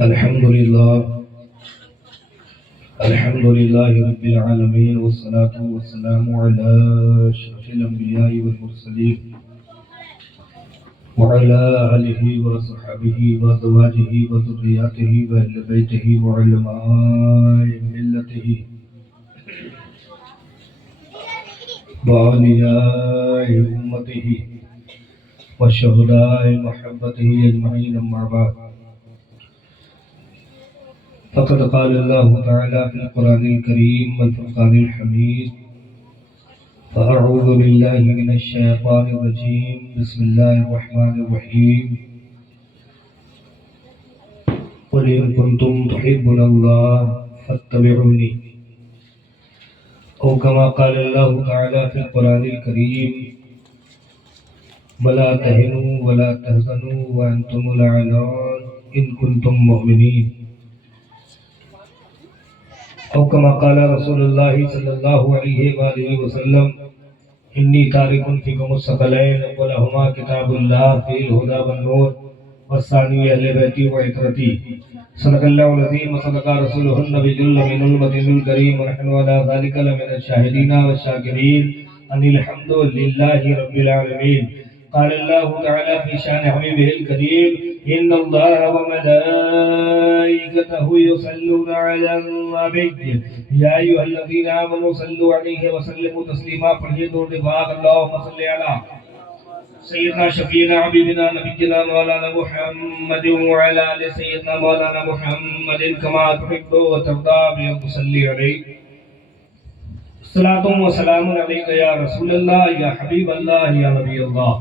الحمد لله الحمد لله رب العالمين، والصلاة والسلام على أشرف الأنبياء والمرسلين وعلى آله وصحبه وأزواجه وذرياته وأهل بيته وعلماء ملته وأولياء أمته وشهداء محبته أجمعين، أما بعد، فقد قال الله تعالى في القرآن الكريم والفرقان الحميد: فأعوذ بالله من الشيطان الرجيم، بسم الله الرحمن الرحيم، قل إن كنتم تحبون الله فاتبعوني، أو كما قال الله تعالى في القرآن الكريم: ولا تهنوا ولا تحزنوا وأنتم الأعلون إن كنتم مؤمنين، أو كما قال رسول الله صلى الله عليه وآله وسلم: إني تارك فيكم الثقلين، ولهما كتاب الله فيه الهدى والنور، والثاني أهل بيتي وعترتي. صدق الله العظيم وصدق رسوله النبي الأمين المتين الكريم، ونحن على ذلك لمن الشاهدين والشاكرين أن الحمد لله رب العالمين. قال الله تعالى في شان حبيبه الكريم: إن الله وملائكته يصلون على النبي يا أيها الذين آمنوا صلوا عليه وسلموا تسليما. پڑھیے درود پاک: اللهم صل على سيدنا شفيعنا حبيبنا نبينا مولانا محمد وعلى آل سيدنا مولانا محمد كما تحب وترضى بأن تصلي عليه. صلاة وسلام عليك يا رسول الله يا حبيب الله يا نبي الله.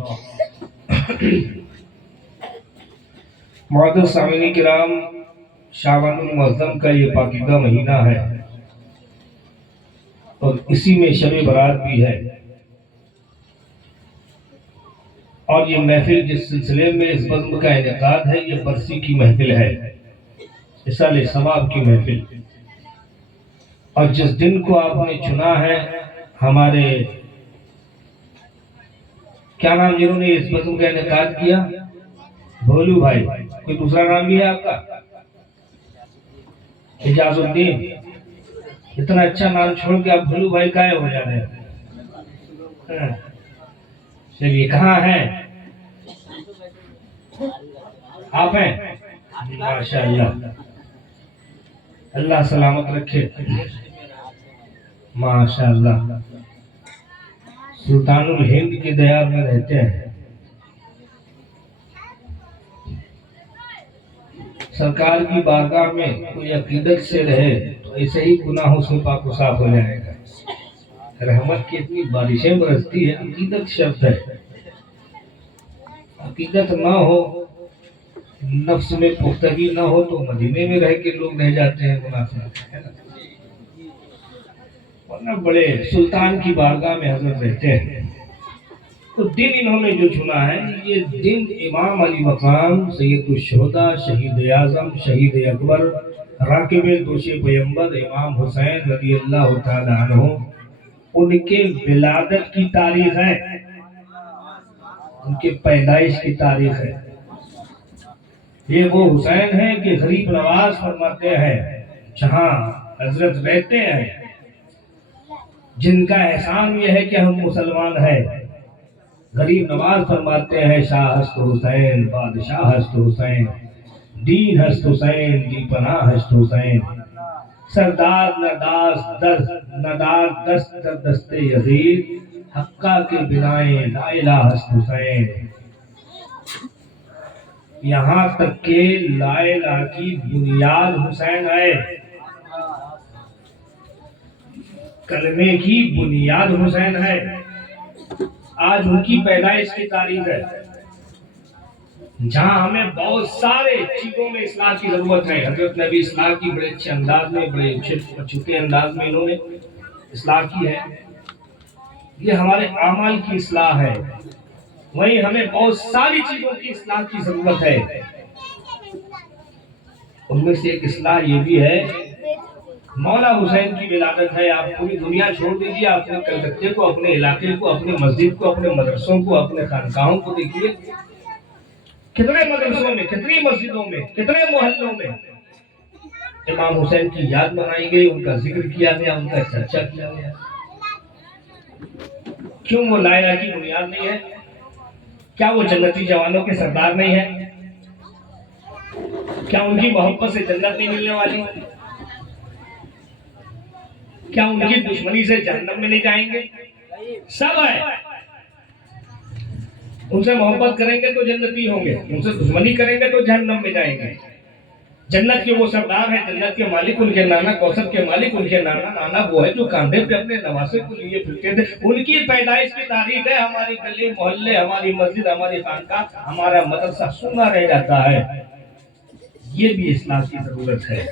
معزز سامعین کرام، شعبان المعظم کا یہ پاکیزہ مہینہ ہے اور اسی میں شب برات بھی ہے، اور یہ محفل جس سلسلے میں اس بزم کا انعقاد ہے یہ برسی کی محفل ہے، اصال ثواب کی محفل. اور جس دن کو آپ نے چنا ہے، ہمارے کیا نام جنہوں نے اس بزم کا انعقاد کیا؟ بھولو بھائی. کوئی دوسرا نام بھی ہے آپ کا؟ اجاز الدین. اتنا اچھا نام چھوڑ کے آپ بھولو بھائی کائے ہو جا رہے ہیں؟ چلیے، کہاں ہیں آپ؟ ہیں ماشاءاللہ، اللہ سلامت رکھے. ماشاءاللہ، سلطان الہند کے دیار میں رہتے ہیں. سرکار کی بارگاہ میں کوئی عقیدت سے رہے تو ایسے ہی گناہوں سے پاک و صاف ہو جائے گا. رحمت کی اتنی بارشیں برستی ہے. عقیدت شرط ہے. عقیدت نہ ہو، نفس میں پختگی نہ ہو تو مدینے میں رہ کے لوگ رہ جاتے ہیں منافق، ہے نا؟ ورنہ بڑے سلطان کی بارگاہ میں حضرت رہتے ہیں. تو دن انہوں نے جو چنا ہے، یہ دن امام علی مقام سید الشہداء، شہید اعظم، شہید اکبر، راکب دوش پیمبر امام حسین رضی اللہ تعالی عنہ، ان کے ولادت کی تاریخ ہے، ان کے پیدائش کی تاریخ ہے. یہ وہ حسین ہیں کہ غریب نواز فرماتے ہیں جہاں حضرت رہتے ہیں، جن کا احسان یہ ہے کہ ہم مسلمان ہیں. غریب نواز فرماتے ہیں شاہ ہست حسین، بادشاہ ہست حسین، دین ہست حسین، دی پناہ ہست حسین، سردار ندار دست در دست یزید، حقہ کے بنائیں لا الہ ہست حسین. یہاں تک کہ لا الہ کی بنیاد حسین ہے، کلمے کی بنیاد حسین ہے. آج ان کی پیدائش کی تاریخ ہے، جہاں ہمیں بہت سارے چیزوں میں اصلاح کی ضرورت ہے. حضرت نے بھی اصلاح کی، بڑے اچھے انداز میں، بڑے چھوٹے انداز میں انہوں نے اصلاح کی ہے. یہ ہمارے اعمال کی اصلاح ہے. وہیں ہمیں بہت ساری چیزوں کی اصلاح کی ضرورت ہے. ان میں سے ایک اصلاح یہ بھی ہے مولا حسین کی ولادت ہے. آپ پوری دنیا چھوڑ دیجیے, اپنے کلکتے کو, اپنے علاقے کو, اپنے مسجد کو, اپنے مدرسوں کو, اپنے خانقاہوں کو دیکھیے. کتنے مدرسوں میں, کتنی مسجدوں میں, کتنے محلوں میں امام حسین کی یاد منائی گئی, ان کا ذکر کیا گیا, ان کا چرچا کیا گیا. کیوں وہ لا الہ کی بنیاد نہیں ہے؟ کیا وہ جنتی جوانوں کے سردار نہیں ہے؟ کیا ان کی محبت سے جنت نہیں ملنے والی؟ کیا ان کی دشمنی سے جہنم میں نہیں جائیں گے؟ سب ہے. ان سے محبت کریں گے تو جنتی ہوں گے, ان سے دشمنی کریں گے تو جہنم میں جائیں گے. جنت کے وہ سردار ہیں, جنت کے مالک ان کے نانا, کوثر کے مالک ان کے نانا وہ ہے جو کاندھے پہ اپنے نواسے کو لیے پھرتے تھے. ان کی پیدائش کی تاریخ ہے. ہماری گلی محلے, ہماری مسجد, ہماری خانقاہ, ہمارا مدرسہ سونا رہ جاتا ہے. یہ بھی اصلاح کی ضرورت ہے.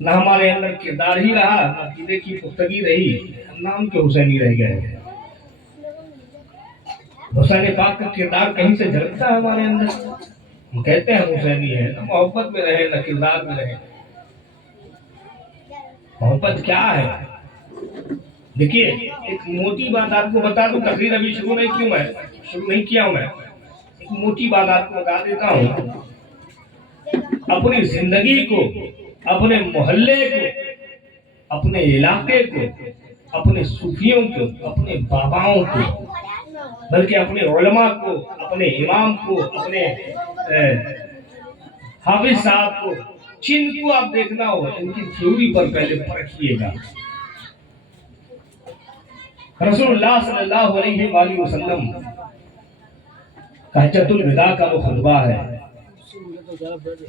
نہ ہمارے اندر کردار ہی رہا, نہ عقیدے کی پختگی رہی, نام کے حسینی رہ گئے. حسین پاک کا کردار کہیں سے جھلکتا ہے ہمارے اندر؟ ہم کہتے ہیں حسینی ہے, نہ محبت میں رہے, نہ کردار میں رہے. محبت کیا ہے؟ دیکھیے, ایک موٹی بات آپ کو بتا دوں, تقریر ابھی شروع نہیں کیا ہوں میں. ایک موٹی بات آپ کو بتا دیتا ہوں. اپنی زندگی کو, اپنے محلے کو, اپنے علاقے کو, اپنے صوفیوں کو, اپنے باباؤں کو, بلکہ اپنے علماء کو, اپنے امام کو, اپنے حافظ صاحب کو, جن کو آپ دیکھنا ہو, ان کی تھیوری پر پہلے پرکھیے گا. رسول اللہ صلی اللہ علیہ وآلہ وسلم کا حجۃ الوداع کا وہ خطبہ ہے.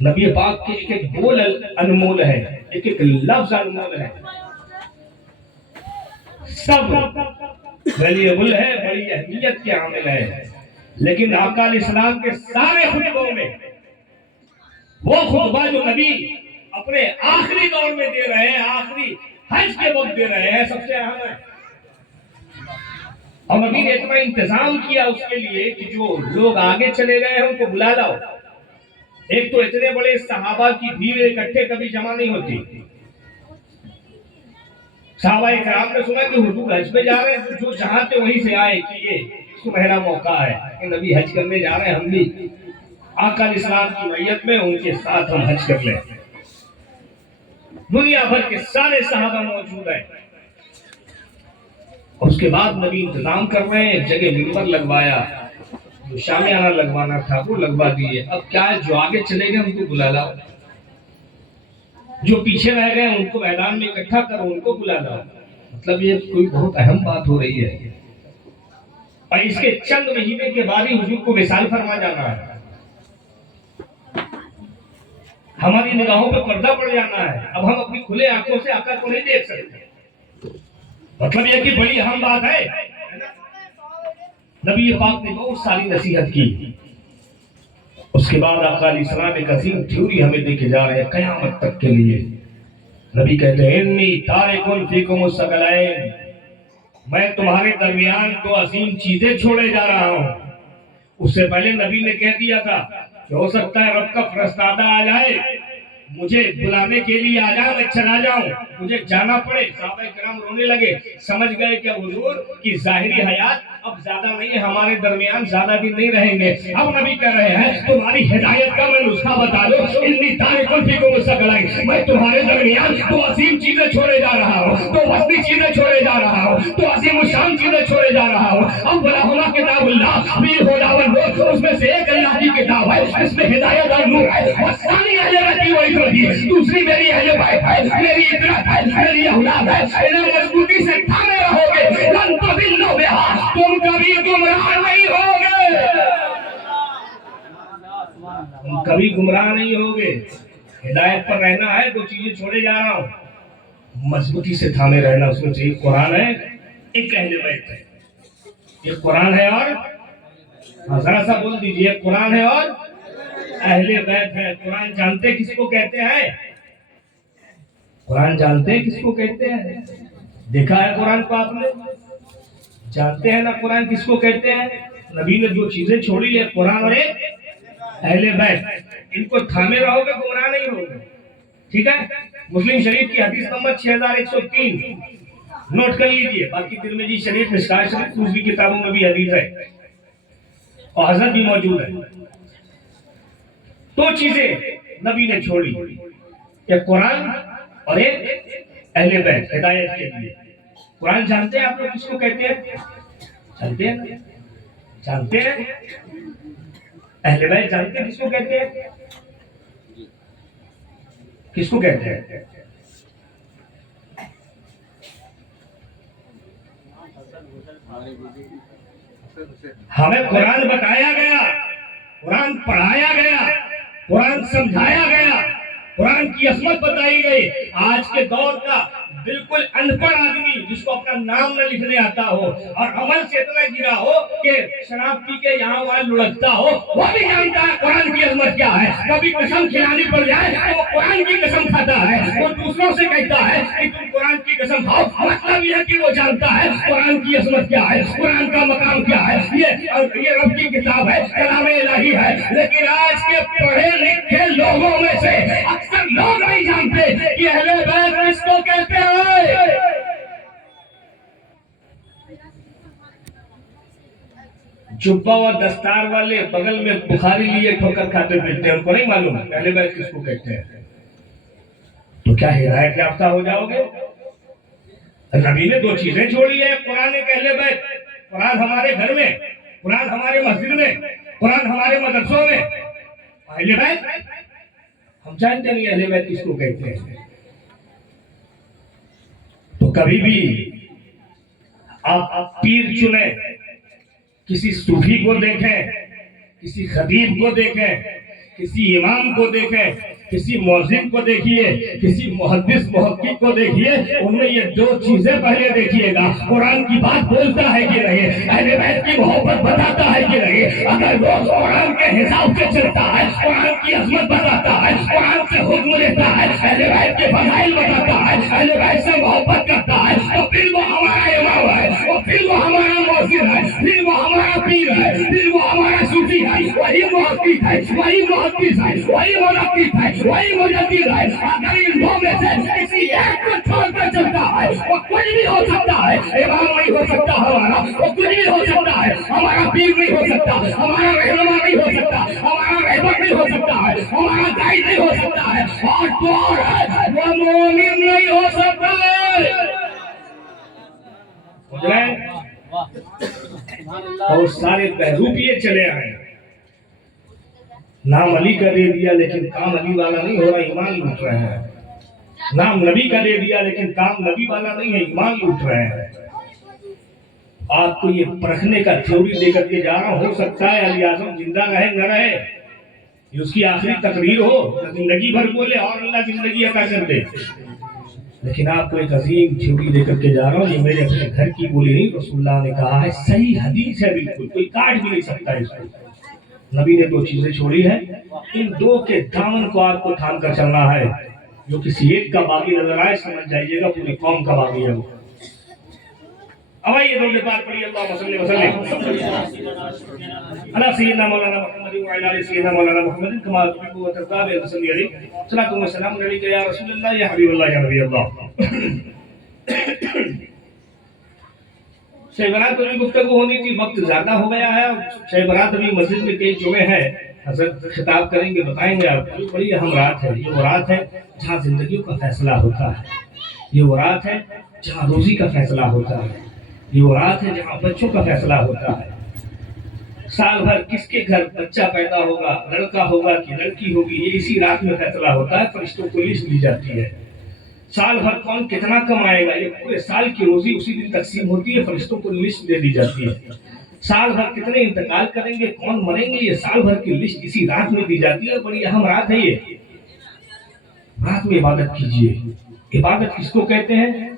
نبی پاک کے ایک ایک بول انمول ہے, ایک ایک لفظ انمول ہے. سب ویلیبل ہے, بڑی اہمیت کے حامل ہے. لیکن آقا علیہ السلام کے سارے خطبوں میں وہ خطبہ جو نبی اپنے آخری دور میں دے رہے ہیں, آخری حج کے وقت دے رہے ہیں, سب سے اہم ہے. اور نبی نے اتنا انتظام کیا اس کے لیے کہ جو لوگ آگے چلے گئے ہیں ان کو بلا لاؤ. ایک تو اتنے بڑے صحابہ کی بھیڑ اکٹھے کبھی جمع نہیں ہوتی. صحابہ کرام نے سنا کہ حضور حج پہ جا رہے ہیں, جو جہاں تھے وہیں سے آئے کہ یہ سنہرا موقع ہے کہ نبی حج کرنے جا رہے ہیں, ہم بھی آقا علیہ السلام کی معیت میں ان کے ساتھ ہم حج کر لیں. دنیا بھر کے سارے صحابہ موجود ہیں. اس کے بعد نبی انتظام کر رہے ہیں, جگہ منبر لگوایا, جو شامیانہ لگوانا تھا وہ لگوا دیے. اب کیا ہے, جو آگے چلے گئے ان کو بلا لاؤ, جو پیچھے رہ گئے ان کو میدان میں اکٹھا کرو, ان کو بلا لاؤ. مطلب یہ کوئی بہت اہم بات ہو رہی ہے. اور اس کے چند مہینے کے بعد ہی حضور کو وصال فرما جانا ہے. ہماری نگاہوں پہ پردہ پڑ جانا ہے. اب ہم اپنی کھلے آنکھوں سے آقا کو نہیں دیکھ سکتے. مطلب یہ کہ بڑی اہم بات ہے. نبی پاک نے بہت ساری نصیحت کی. اس کے بعد آقا علیہ السلام ایک عظیم تھیوری ہمیں دے کے جا رہے ہیں قیامت تک کے لیے. نبی کہتے ہیں انی تارک فیکم الثقلین, میں تمہارے درمیان دو عظیم چیزیں چھوڑے جا رہا ہوں. اس سے پہلے نبی نے کہہ دیا تھا کہ ہو سکتا ہے رب کا فرستادہ آ جائے, مجھے بلانے کے لیے آ جائے, میں چلا جاؤں, مجھے جانا پڑے. صحابہ کرام رونے لگے, سمجھ گئے کہ حضور کی ظاہری حیات اب زیادہ نہیں ہے, ہمارے درمیان زیادہ دن نہیں رہیں گے. اب نبی کہہ رہے ہیں تمہاری ہدایت کا میں نسخہ بتا دو. انی تارک فیکم الثقلین, میں تمہارے درمیان دو عظیم چیزیں چھوڑے جا رہا ہوں, دو وسطی چیزیں چھوڑے جا رہا ہوں, دو عظیم الشان چیزیں چھوڑے جا رہا ہوں. اولہما کتاب اللہ فی ہدی والنور, اس میں سے ایک اللہ کی کتاب ہے, اس میں ہدایت اور نور ہے. والثانی اہل بیتی و عترتی, دوسری میری اہل بیت ہے, میری عترت ہے, میری اولاد ہے. انہیں مضبوطی سے تھامے رہو گے. لن تضلوا بہا, تم کبھی گمراہ نہیں ہوگے. تم کبھی گمراہ نہیں ہوگے. ہدایت پر رہنا ہے. دو چیزیں چھوڑے جا رہا ہوں, مضبوطی سے تھامے رہنا. اس میں سے ایک قرآن ہے, ایک اہل بیت ہے. ایک قرآن ہے اور ذرا سا بول دیجیے, قرآن ہے اور اہل بیت ہے. قرآن جانتے کس کو کہتے ہیں؟ قرآن جانتے ہیں کس کو کہتے ہیں؟ دیکھا ہے قرآن کو آپ نے؟ جانتے ہیں نا قرآن کس کو کہتے ہیں؟ نبی نے جو چیزیں چھوڑی ہے, قرآن اور ایک اہل بیت ان کو تھامے رہو گے گمراہ نہیں ہوگے. ٹھیک ہے. مسلم شریف کی حدیث نمبر 6103 نوٹ کر لیجئے. باقی ترمذی شریف، مشکوٰۃ شریف، دوسری کتابوں میں بھی حدیث ہے اور حضرت بھی موجود ہے. دو چیزیں نبی نے چھوڑی، ایک قرآن اور ایک اہل بیت ہدایت کے لیے. قرآن جانتے ہیں آپ لوگ کس کو کہتے ہیں؟ جانتے ہیں؟ جانتے ہیں؟ اہل بیت جانتے ہیں کس کو کہتے ہیں؟ کس کو کہتے ہیں؟ ہمیں قرآن بتایا گیا، قرآن پڑھایا گیا، قرآن سمجھایا گیا، قرآن کی عظمت بتائی گئی. آج کے دور کا بالکل ان پڑھ آدمی جس کو اپنا نام نہ لکھنے آتا ہو اور عمل سے اتنا گرا ہو کہ شراب پی کے یہاں وہاں لڑکتا ہو، وہ بھی جانتا ہے قرآن کی عظمت کیا ہے. کبھی قسم کھلانی پڑ جائے تو وہ قرآن کی قسم کھاتا ہے. وہ دوسروں سے کہتا ہے کہ تم قرآن کی قسم کھاؤ. مطلب یہ ہے کہ وہ جانتا ہے قرآن کی عظمت کیا ہے، قرآن کا مقام کیا ہے. یہ رب کی کتاب ہے، کلام الہی ہے. لیکن آج کے پڑھے لکھے لوگوں میں سے اکثر لوگ نہیں جانتے کہ اہل بیت کس کو کہتے ہیں. جبہ اور دستار والے بغل میں بخاری لیے ٹھوکر کھاتے پھرتے ہیں، ان کو نہیں معلوم اہل بیت کس کو کہتے ہیں. تو کیا ہدایت یافتہ ہو جاؤ گے؟ نبی نے دو چیزیں چھوڑی ہے، قرآن ایک اہل بیت. قرآن ہمارے گھر میں، قرآن ہمارے مسجد میں، قرآن ہمارے مدرسوں میں. اہل بیت ہم جانتے نہیں اہل بیت کس کو کہتے ہیں. تو کبھی بھی آپ پیر چنیں، کسی صوفی کو دیکھیں، کسی خطیب کو دیکھیں، کسی امام کو دیکھیں، کسی مؤذن کو دیکھیے، کسی محدث محقق کو دیکھیے، ان میں یہ دو چیزیں پہلے دیکھیے گا. قرآن کی بات بولتا ہے کہ نہیں، اہل بیت کی محبت بتاتا ہے کہ نہیں. اگر وہ قرآن کے حساب سے چلتا ہے، قرآن کی عظمت بتاتا ہے، قرآن سے حکم لیتا ہے، اہل بیت کے فضائل بتاتا ہے، اہل بیت سے محبت کرتا ہے، تو پھر وہ ہمارا امام ہے، اور پھر وہ ہمارا مؤذن ہے، پھر وہ ہمارا پیر ہے، پھر وہ ہمارا صوفی ہے، وہی محقق ہے، وہی محدث ہے، وہی منقب ہے، وہی مجدد ہے. اگر ان دو میں سے کسی ایک کو چھوڑ کر چلتا ہے، وہ کچھ بھی ہو سکتا ہے. امام نہیں ہو سکتا ہمارا، وہ کچھ بھی ہو سکتا ہے. ہمارا پیر نہیں ہو سکتا، ہمارا رہنما نہیں ہو سکتا، ہمارا رہبر نہیں ہو سکتا ہے، ہمارا گائیڈ نہیں ہو سکتا ہے، اور تو اور ہے وہ مومن نہیں ہو سکتا ہے. اور سارے بہروپیے چلے آئے، نام علی کا دے دیا لیکن کام علی والا نہیں ہو رہا، ایمان لوٹ رہے ہیں. نام نبی کا دے دیا لیکن کام نبی والا نہیں ہے، ایمان لوٹ رہے ہیں. آپ کو یہ پرکھنے کا تھیوری دے کر کے جا رہا ہوں، ہو سکتا ہے علی اعظم زندہ رہے نہ رہے، یہ اس کی آخری تقریر ہو، زندگی بھر بولے اور اللہ زندگی عطا کر دے. لیکن آپ کو ایک عظیم تھیوری دے کر کے جا رہا ہوں، یہ میرے اپنے گھر کی بولی نہیں، رسول اللہ نے کہا ہے، صحیح حدیث ہے، بالکل کوئی کاٹ بھی نہیں سکتا اس کو. نبی نے دو چیزیں چھوڑی ہے، ان دو کے دامن کو آپ کو تھام کر چلنا ہے. جو کسی ایک کا باغی نظر آئے سمجھ جائیے گا پوری قوم کا باغی ہے وہ. اب آئیے دو بات پڑھیے، اللہم صلی وسلم علی سیدنا مولانا محمد وعلی آل سیدنا مولانا محمد کما تحب و ترضى وصلی علیہ صلاۃ و سلام علیک یا رسول اللہ یا حبیب اللہ یا نبی اللہ. شہ برات ابھی گفتگو ہونی تھی، وقت زیادہ ہو گیا ہے. شہ برات ابھی مسجد میں کئی جمعے ہیں، حضرت خطاب کریں گے، بتائیں گے آپ کو. بڑی اہم رات ہے یہ، وہ رات ہے جہاں زندگیوں کا فیصلہ ہوتا ہے. یہ وہ رات ہے جہاں روزی کا فیصلہ ہوتا ہے. یہ وہ رات ہے جہاں بچوں کا فیصلہ ہوتا ہے. سال بھر کس کے گھر بچہ پیدا ہوگا، لڑکا ہوگا کہ لڑکی ہوگی، یہ اسی رات میں فیصلہ ہوتا ہے. فرشتوں کو لسٹ دی جاتی ہے. سال بھر کون کتنا کمائے گا، یہ پورے سال کی روزی اسی دن تقسیم ہوتی ہے، فرشتوں کو لسٹ دے دی جاتی ہے. سال بھر کتنے انتقال کریں گے، کون مریں گے، یہ سال بھر کی لسٹ اسی رات میں دی جاتی ہے. بڑی اہم رات ہے یہ. رات میں عبادت کیجیے. عبادت کس کو کہتے ہیں؟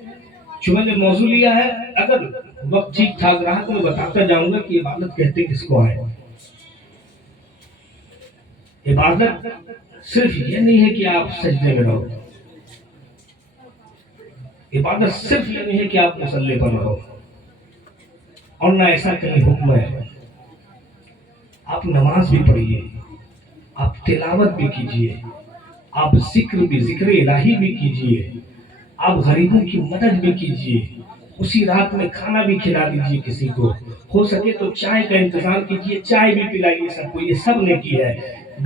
جو میں نے موضوع لیا ہے، اگر وقت ٹھیک ٹھاک رہا تو میں بتاتا جاؤں گا کہ عبادت کہتے کس کو ہے. عبادت صرف یہ نہیں ہے کہ آپ سجدے میں رہو، عبادت صرف یہ نہیں ہے کہ آپ مصلی پر رہو، اور نہ ایسا کہیں حکم ہے. آپ نماز بھی پڑھیے، آپ تلاوت بھی کیجئے، آپ ذکر الہی بھی کیجئے، آپ غریبوں کی مدد بھی کیجئے، اسی رات میں کھانا بھی کھلا دیجئے کسی کو، ہو سکے تو چائے کا انتظام کیجئے، چائے بھی پلائیے سب کو، یہ سب نیکی ہے۔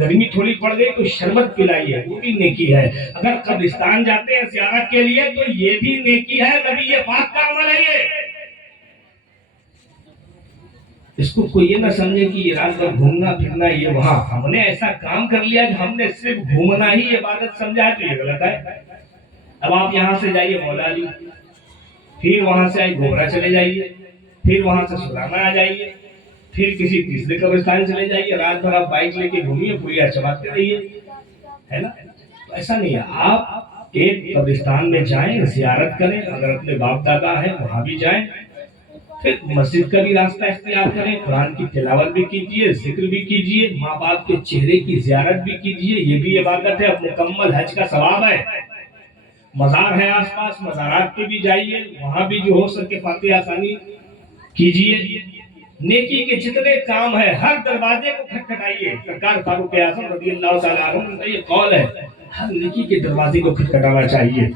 گرمی تھوڑی پڑ گئی تو شربت پلائیے، وہ بھی نیکی ہے۔ اگر قبرستان جاتے ہیں زیارت کے لیے تو یہ بھی نیکی ہے، نبی پاک کا عمل ہے یہ۔ اس کو کوئی یہ نہ سمجھے کہ یہ رات بھر گھومنا پھرنا یہ وہاں، ہم نے ایسا کام کر لیا کہ ہم نے صرف گھومنا ہی عبادت سمجھا، تو یہ غلط ہے۔ اب آپ یہاں سے جائیے مولا علی، پھر وہاں سے آئے گھوبرا چلے جائیے، پھر وہاں سے سلاما آ جائیے، پھر کسی تیسرے قبرستان چلے جائیے، رات بھر آپ بائک لے کے گھومیے، پوریا چباتے رہیے، ہے نا؟ تو ایسا نہیں ہے، آپ ایک قبرستان میں جائیں، زیارت کریں، اگر اپنے باپ دادا ہیں وہاں بھی جائیں، پھر مسجد کا بھی راستہ اختیار کریں، قرآن کی تلاوت بھی کیجیے، ذکر بھی کیجیے، ماں باپ کے چہرے کی زیارت بھی کیجیے، یہ بھی عبادت ہے، مکمل حج کا ثواب ہے۔ مزار ہے آس پاس، مزارات پہ بھی جائیے، وہاں بھی جو ہو سکے فاتحہ خوانی کیجیے۔ نیکی کے جتنے کام ہیں ہر دروازے کو کھٹکھٹائیے۔ سرکار فاروق اعظم رضی اللہ تعالیٰ عنہ کا یہ قول ہے، ہر نیکی کے دروازے کو کھٹکھٹانا چاہیے۔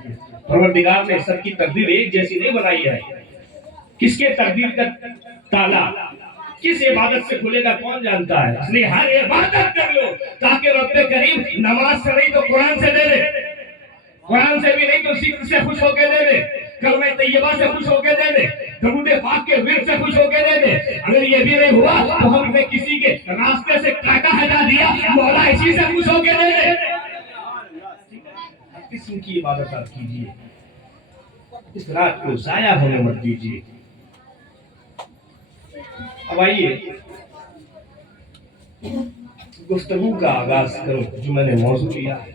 پروردگار نے سب کی تقدیر ایک جیسی نہیں بنائی ہے، کس کے تقدیر کا تالا کس عبادت سے کھلے گا کون جانتا ہے؟ اس لیے ہر عبادت کر لو تاکہ رب کریم نماز سے نہیں تو قرآن سے دے دے، قرآن سے بھی نہیں تو ذکر سے خوش ہو کے دے دے، کلمہ طیبہ سے خوش ہو کے دے دے، درود پاک کے ورد سے خوش ہو کے دے دے۔ اگر یہ بھی نہیں ہوا تو ہم نے کسی کے راستے سے کاٹا ہٹا دیا، مولا اسی سے خوش ہو کے دے دے۔ ہر قسم کی عبادت آپ کیجیے، اس رات کو ضائع ہونے مت دیجیے۔ اب آئیے گفتگو کا آغاز کرو جو میں نے موضوع لیا ہے۔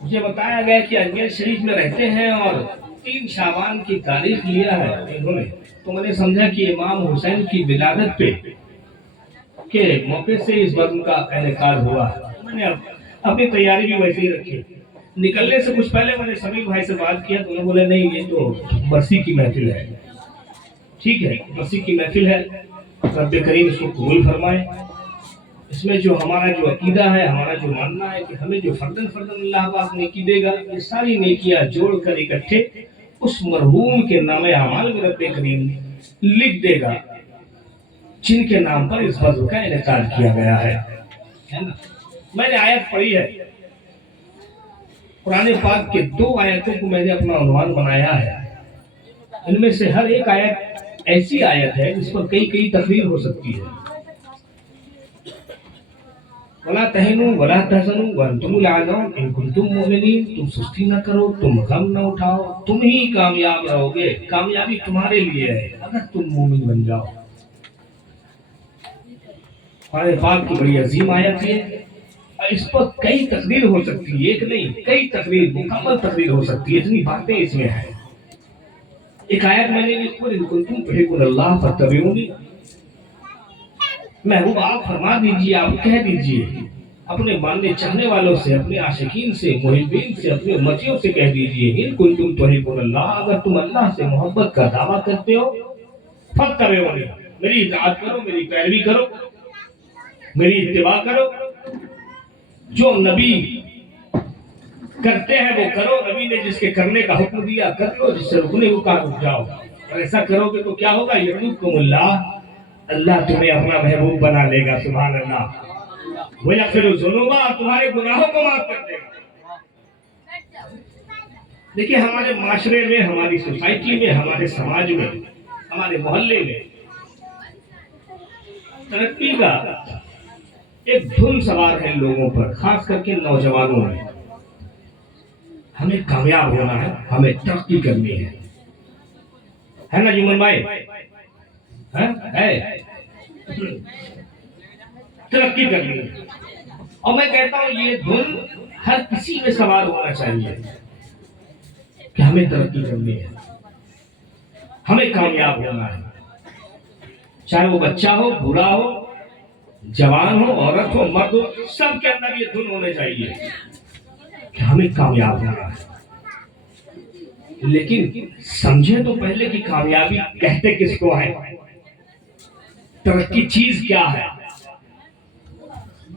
مجھے بتایا گیا کہ اجمیر شریف میں رہتے ہیں اور 3 شعبان کی تاریخ لیا ہے انہوں نے، تو میں نے سمجھا کہ امام حسین کی ولادت پہ کے موقع سے اس بزم کا انعقاد ہوا ہے۔ میں نے اپنی تیاری بھی ویسے ہی رکھی، نکلنے سے کچھ پہلے میں نے سمیع بھائی سے بات کیا تو انہوں نے بولے نہیں یہ تو برسی کی محفل ہے۔ ٹھیک ہے، برسی کی محفل ہے، رب کریم اس کو قبول فرمائے۔ اس میں جو ہمارا جو عقیدہ ہے، ہمارا جو ماننا ہے کہ ہمیں جو فردن اللہ پاک نیکی دے گا، یہ ساری نیکیاں جوڑ کر اکٹھے اس مرحوم کے نام اعمال میں رب کریم لکھ دے گا جن کے نام پر اس بزم کا انعقاد کیا گیا ہے نا؟ میں نے آیت پڑھی ہے قرآن پاک کے 2 آیتوں کو میں نے اپنا عنوان بنایا ہے۔ ان میں سے ہر ایک آیت ایسی آیت ہے جس پر کئی تقریر ہو سکتی ہے۔ وَلَا تَهِنُوا وَلَا تَحْزَنُوا وَأَنْتُمُ الْأَعْلَوْنَ إِن كُنتُم مُؤْمِنِينَ، تم سستی نہ کرو، تم غم نہ اٹھاؤ، تم ہی کامیاب رہو گے، کامیابی تمہارے لیے ہے اگر تم مومن بن جاؤ۔ قرآن پاک کی بڑی عظیم آیت ہے، اس پر کئی تقریر ہو سکتی ہے، ایک نہیں کئی تقریر، مکمل تقریر ہو سکتی ہے، اتنی باتیں اس میں ہیں۔ ایک آیت میں نے لکھی ان کنتم تحبون اللہ فاتبعونی، محبوب آپ فرما دیجئے، آپ کہہ دیجئے اپنے ماننے چاہنے والوں سے، اپنے عاشقین سے، محبین سے، اپنے امتیوں سے کہہ دیجئے ان کنتم تحبون اللہ، اگر تم اللہ سے محبت کا دعویٰ کرتے ہو فاتبعونی، میری اطاعت کرو، میری پیروی کرو، میری اتباع کرو، جو نبی کرتے ہیں وہ کرو، نبی نے جس کے کرنے کا حکم دیا کر لو، جس سے رکنے کو کہا رک جاؤ۔ اور ایسا کرو گے تو کیا ہوگا؟ یحببکم اللہ، اللہ تمہیں اپنا محبوب بنا لے گا، سبحان اللہ۔ وَيَغْفِرُ الذُّنُوبَ، تمہارے گناہوں کو معاف کر دے گا۔ دیکھیے ہمارے معاشرے میں، ہماری سوسائٹی میں، ہمارے سماج میں، ہمارے محلے میں ترقی کا ایک دھن سوار ہے لوگوں پر، خاص کر کے نوجوانوں میں۔ ہمیں کامیاب ہونا ہے، ہمیں ترقی کرنی ہے نا جمن بھائی؟ ہے ترقی کرنی ہے، اور میں کہتا ہوں یہ دھن ہر کسی میں سوار ہونا چاہیے کہ ہمیں ترقی کرنی ہے، ہمیں کامیاب ہونا ہے، چاہے وہ بچہ ہو، بوڑھا ہو، جوان ہو، عورت ہو، مرد ہو، سب کے اندر یہ دھن ہونے چاہیے کہ ہمیں کامیاب ہونا ہے۔ لیکن سمجھے تو پہلے کہ کامیابی کہتے کس کو ہے، ترقی چیز کیا ہے۔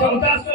1400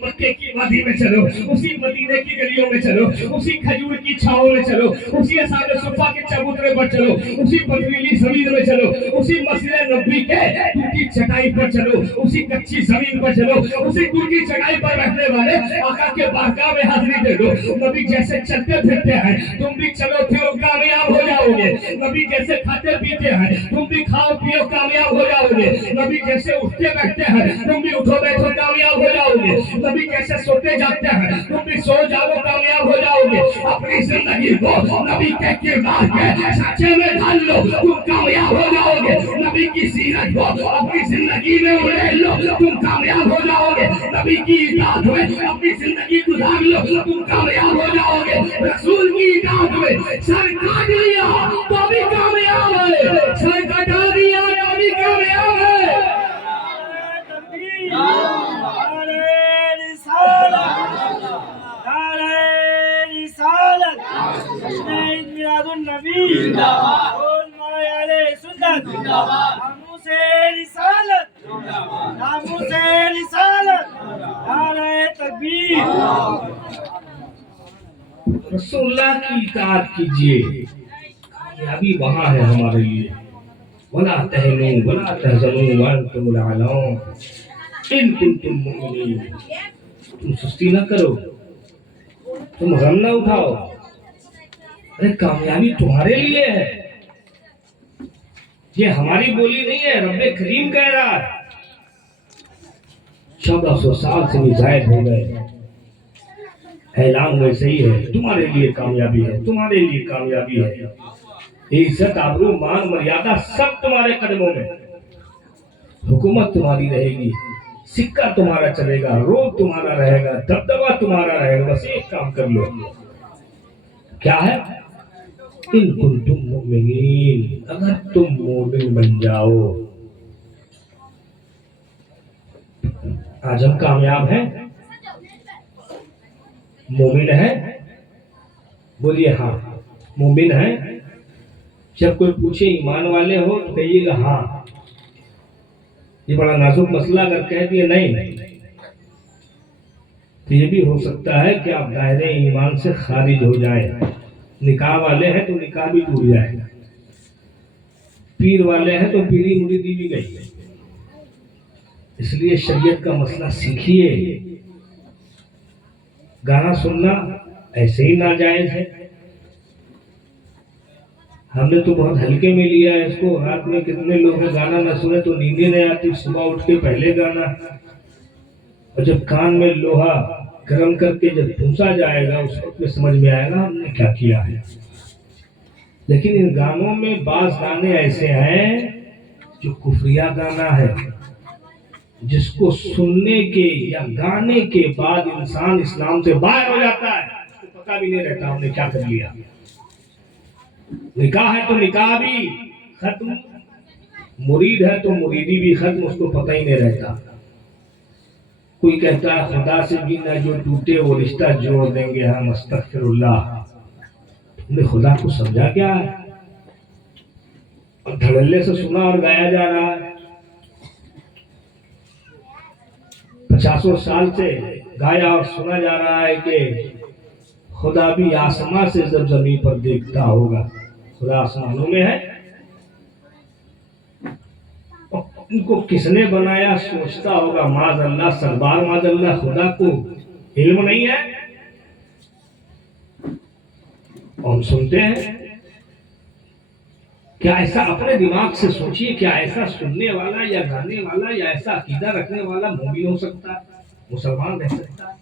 مکے کی وادی میں چلو, اسی مدینے کی گلیوں میں چلو, اسی کھجور کی چھاؤں میں چلو, اسی اصحاب صفا کے چبوترے پر چلو, اسی پتھریلی زمین میں چلو, اسی مسجد نبوی کے ٹوٹی چٹائی پر چلو, اسی کچی زمین پر چلو, اسی ٹوٹی چٹائی پر بیٹھنے والے آقا کے بارگاہ میں حاضری دے دو. نبی جیسے چلتے پھرتے ہیں تم بھی چلو پھرو کامیاب ہو جاؤ گے. نبی جیسے کھاتے پیتے ہیں تم بھی کھاؤ پیو کامیاب ہو جاؤ گے. نبی جیسے اٹھتے بیٹھتے ہیں تم بھی اٹھو بیٹھو کامیاب ہو جاؤ گے. نبی جیسے سوتے جاگتے ہیں تم بھی سو جاؤ کامیاب ہو جاؤ گے. اپنی زندگی کو نبی کے کردار کے سانچے میں ڈال لو تم کامیاب ہو جاؤ گے. نبی کی سیرت کو اپنی زندگی میں اڑیل لو تم کامیاب ہو جاؤ گے. نبی کی اطاعت میں اپنی زندگی گزار لو تم کامیاب ہو جاؤ گے. رسول کی اطاعت میں سر کاٹ لیا تو بھی کامیاب ہے, سر کٹا دیا تو بھی کامیاب ہے. رسول اللہ کی اطاعت کیجئے, کامیابی وہاں ہے ہمارے لیے. وَلَا تَهِنُوا وَلَا تَحْزَنُوا وَأَنْتُمُ الْأَعْلَوْنَ إِن كُنتُم مُّؤْمِنِينَ. تم سستی نہ کرو, تم غم نہ اٹھاؤ, ارے کامیابی تمہارے لیے ہے. یہ ہماری بولی نہیں ہے, رب کریم کہہ رہا ہے. 1400 سال سے بھی زائد ہو گئے, اعلان ویسے ہی ہے, تمہارے لیے کامیابی ہے, تمہارے لیے کامیابی ہے. عزت آبرو مان مریادہ سب تمہارے قدموں میں. حکومت تمہاری رہے گی, سکہ تمہارا چلے گا, روب تمہارا رہے گا, دبدبہ تمہارا رہے گا. بس ایک کام کر لو, کیا ہے؟ ان کنتم مؤمنین, اگر تم مومن بن جاؤ. آج ہم کامیاب ہیں, مومن ہیں, بولیے ہاں مومن ہیں. جب کوئی پوچھے ایمان والے ہو تو کہیے گا ہاں. یہ بڑا نازک مسئلہ اگر کہہ دیے نہیں تو یہ بھی ہو سکتا ہے کہ آپ دائرے ایمان سے خارج ہو جائیں. نکاح والے ہیں تو نکاح بھی ٹوٹ جائے گا, پیر والے ہیں تو پیری مریدی بھی گئی. اس لیے شریعت کا مسئلہ سیکھیے. گانا سننا ایسے ہی ناجائز ہے, ہم نے تو بہت ہلکے میں لیا ہے اس کو. رات میں کتنے لوگ ہیں گانا نہ سنے تو نیندے نہیں آتی, صبح اٹھ کے پہلے گانا, اور جب کان میں لوہا گرم کر کے جب پھونسا جائے گا اس وقت میں سمجھ میں آئے گا ہم نے کیا کیا ہے. لیکن ان گانوں میں بعض گانے ایسے ہیں جو کفریہ گانا ہے, جس کو سننے کے یا گانے کے بعد انسان اسلام سے باہر ہو جاتا ہے, اس کو پتہ بھی نہیں رہتا ہم نے کیا کر لیا. نکاح ہے تو نکاح بھی ختم, مرید ہے تو مریدی بھی ختم, اس کو پتہ ہی نہیں رہتا. کوئی کہتا ہے خدا سے بھی نہ جو ٹوٹے وہ رشتہ جوڑ دیں گے ہم, استغفر اللہ. تم نے خدا کو سمجھا کیا ہے؟ اور دھڑلے سے سنا اور گایا جا رہا ہے. 50 سال سے گایا اور سنا جا رہا ہے کہ خدا بھی آسمان سے جب زمین پر دیکھتا ہوگا. خدا آسمانوں میں ہے, ان کو کس نے بنایا سوچتا ہوگا. معاذ اللہ, سربار معاذ اللہ, خدا کو علم نہیں ہے. اور ہم سنتے ہیں. کیا ایسا اپنے دماغ سے سوچیے, کیا ایسا سننے والا یا گانے والا یا ایسا عقیدہ رکھنے والا مومن ہو سکتا ہے, مسلمان رہ سکتا ہے؟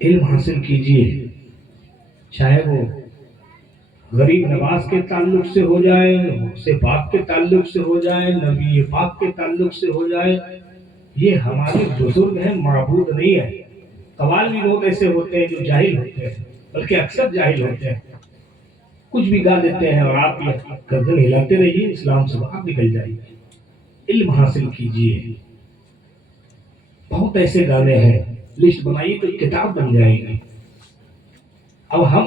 علم حاصل کیجئے, چاہے وہ غریب نواز کے تعلق سے ہو جائے, سے پاک کے تعلق سے ہو جائے, نبی پاک کے تعلق سے ہو جائے. یہ ہمارے بزرگ ہیں, معبود نہیں ہے. قوال بھی بہت ایسے ہوتے ہیں جو جاہل ہوتے ہیں, بلکہ اکثر جاہل ہوتے ہیں, کچھ بھی گا دیتے ہیں اور آپ یہ گردن ہلاتے رہیے, اسلام سے باہر نکل جائیے. علم حاصل کیجئے. بہت ایسے گانے ہیں, لسٹ بنائیے تو کتاب بن جائے گی. اب ہم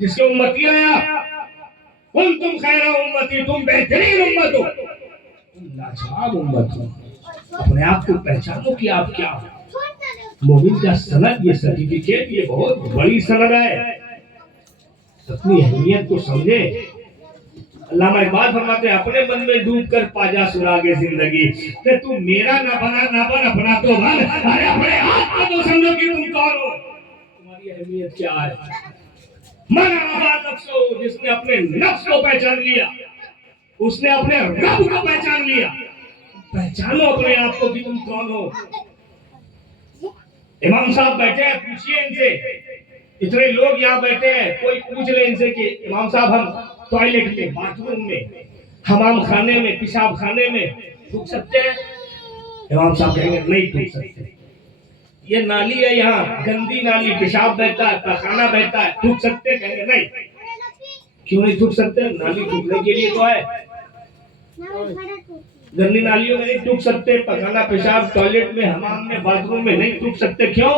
جس کے امتی ہیں آپ، تم خیر امتی، تم بہترین امت ہو، تم لاجواب امت ہو، اپنے آپ کو پہچانو کہ آپ کیا ہو۔ مومن کا سند، یہ سرٹیفکیٹ، یہ بہت بڑی سند ہے، اپنی اہمیت کو سمجھے۔ علامہ اقبال فرماتے ہیں اپنے من میں ڈوب کر پاجا سراغے زندگی، کہ تم میرا نہ بن اپنا تو بن، ارے اپنے آپ کو تو سمجھو کہ تم کون ہو، تمہاری اہمیت کیا ہے۔ من عرف نفسہ، جس نے اپنے نفس کو پہچان لیا، اس نے اپنے رب کو پہچان لیا۔ پہچانو اپنے آپ کو کہ تم کون ہو۔ امام صاحب بیٹھے ہیں، پوچھئے ان سے، اتنے لوگ یہاں بیٹھے ہیں، کوئی پوچھ لے ان سے کہ امام صاحب ہم ٹوائلٹ میں، باتھ روم میں، حمام خانے میں، پیشاب خانے میں تھوک سکتے ہیں؟ امام صاحب کہیں گے نہیں تھوک سکتے، یہ نالی ہے یہاں، گندی نالی، پیشاب بہتا ہے، پخانہ بہتا ہے، تھوک سکتے؟ کہیں گے نہیں۔ کیوں نہیں تھوک سکتے؟ نالی تھوکنے کے لیے تو ہے، گندی نالیوں میں نہیں تھوک سکتے، پخانہ، پیشاب، ٹوائلٹ میں، حمام میں، باتھ روم میں نہیں تھوک سکتے۔ کیوں؟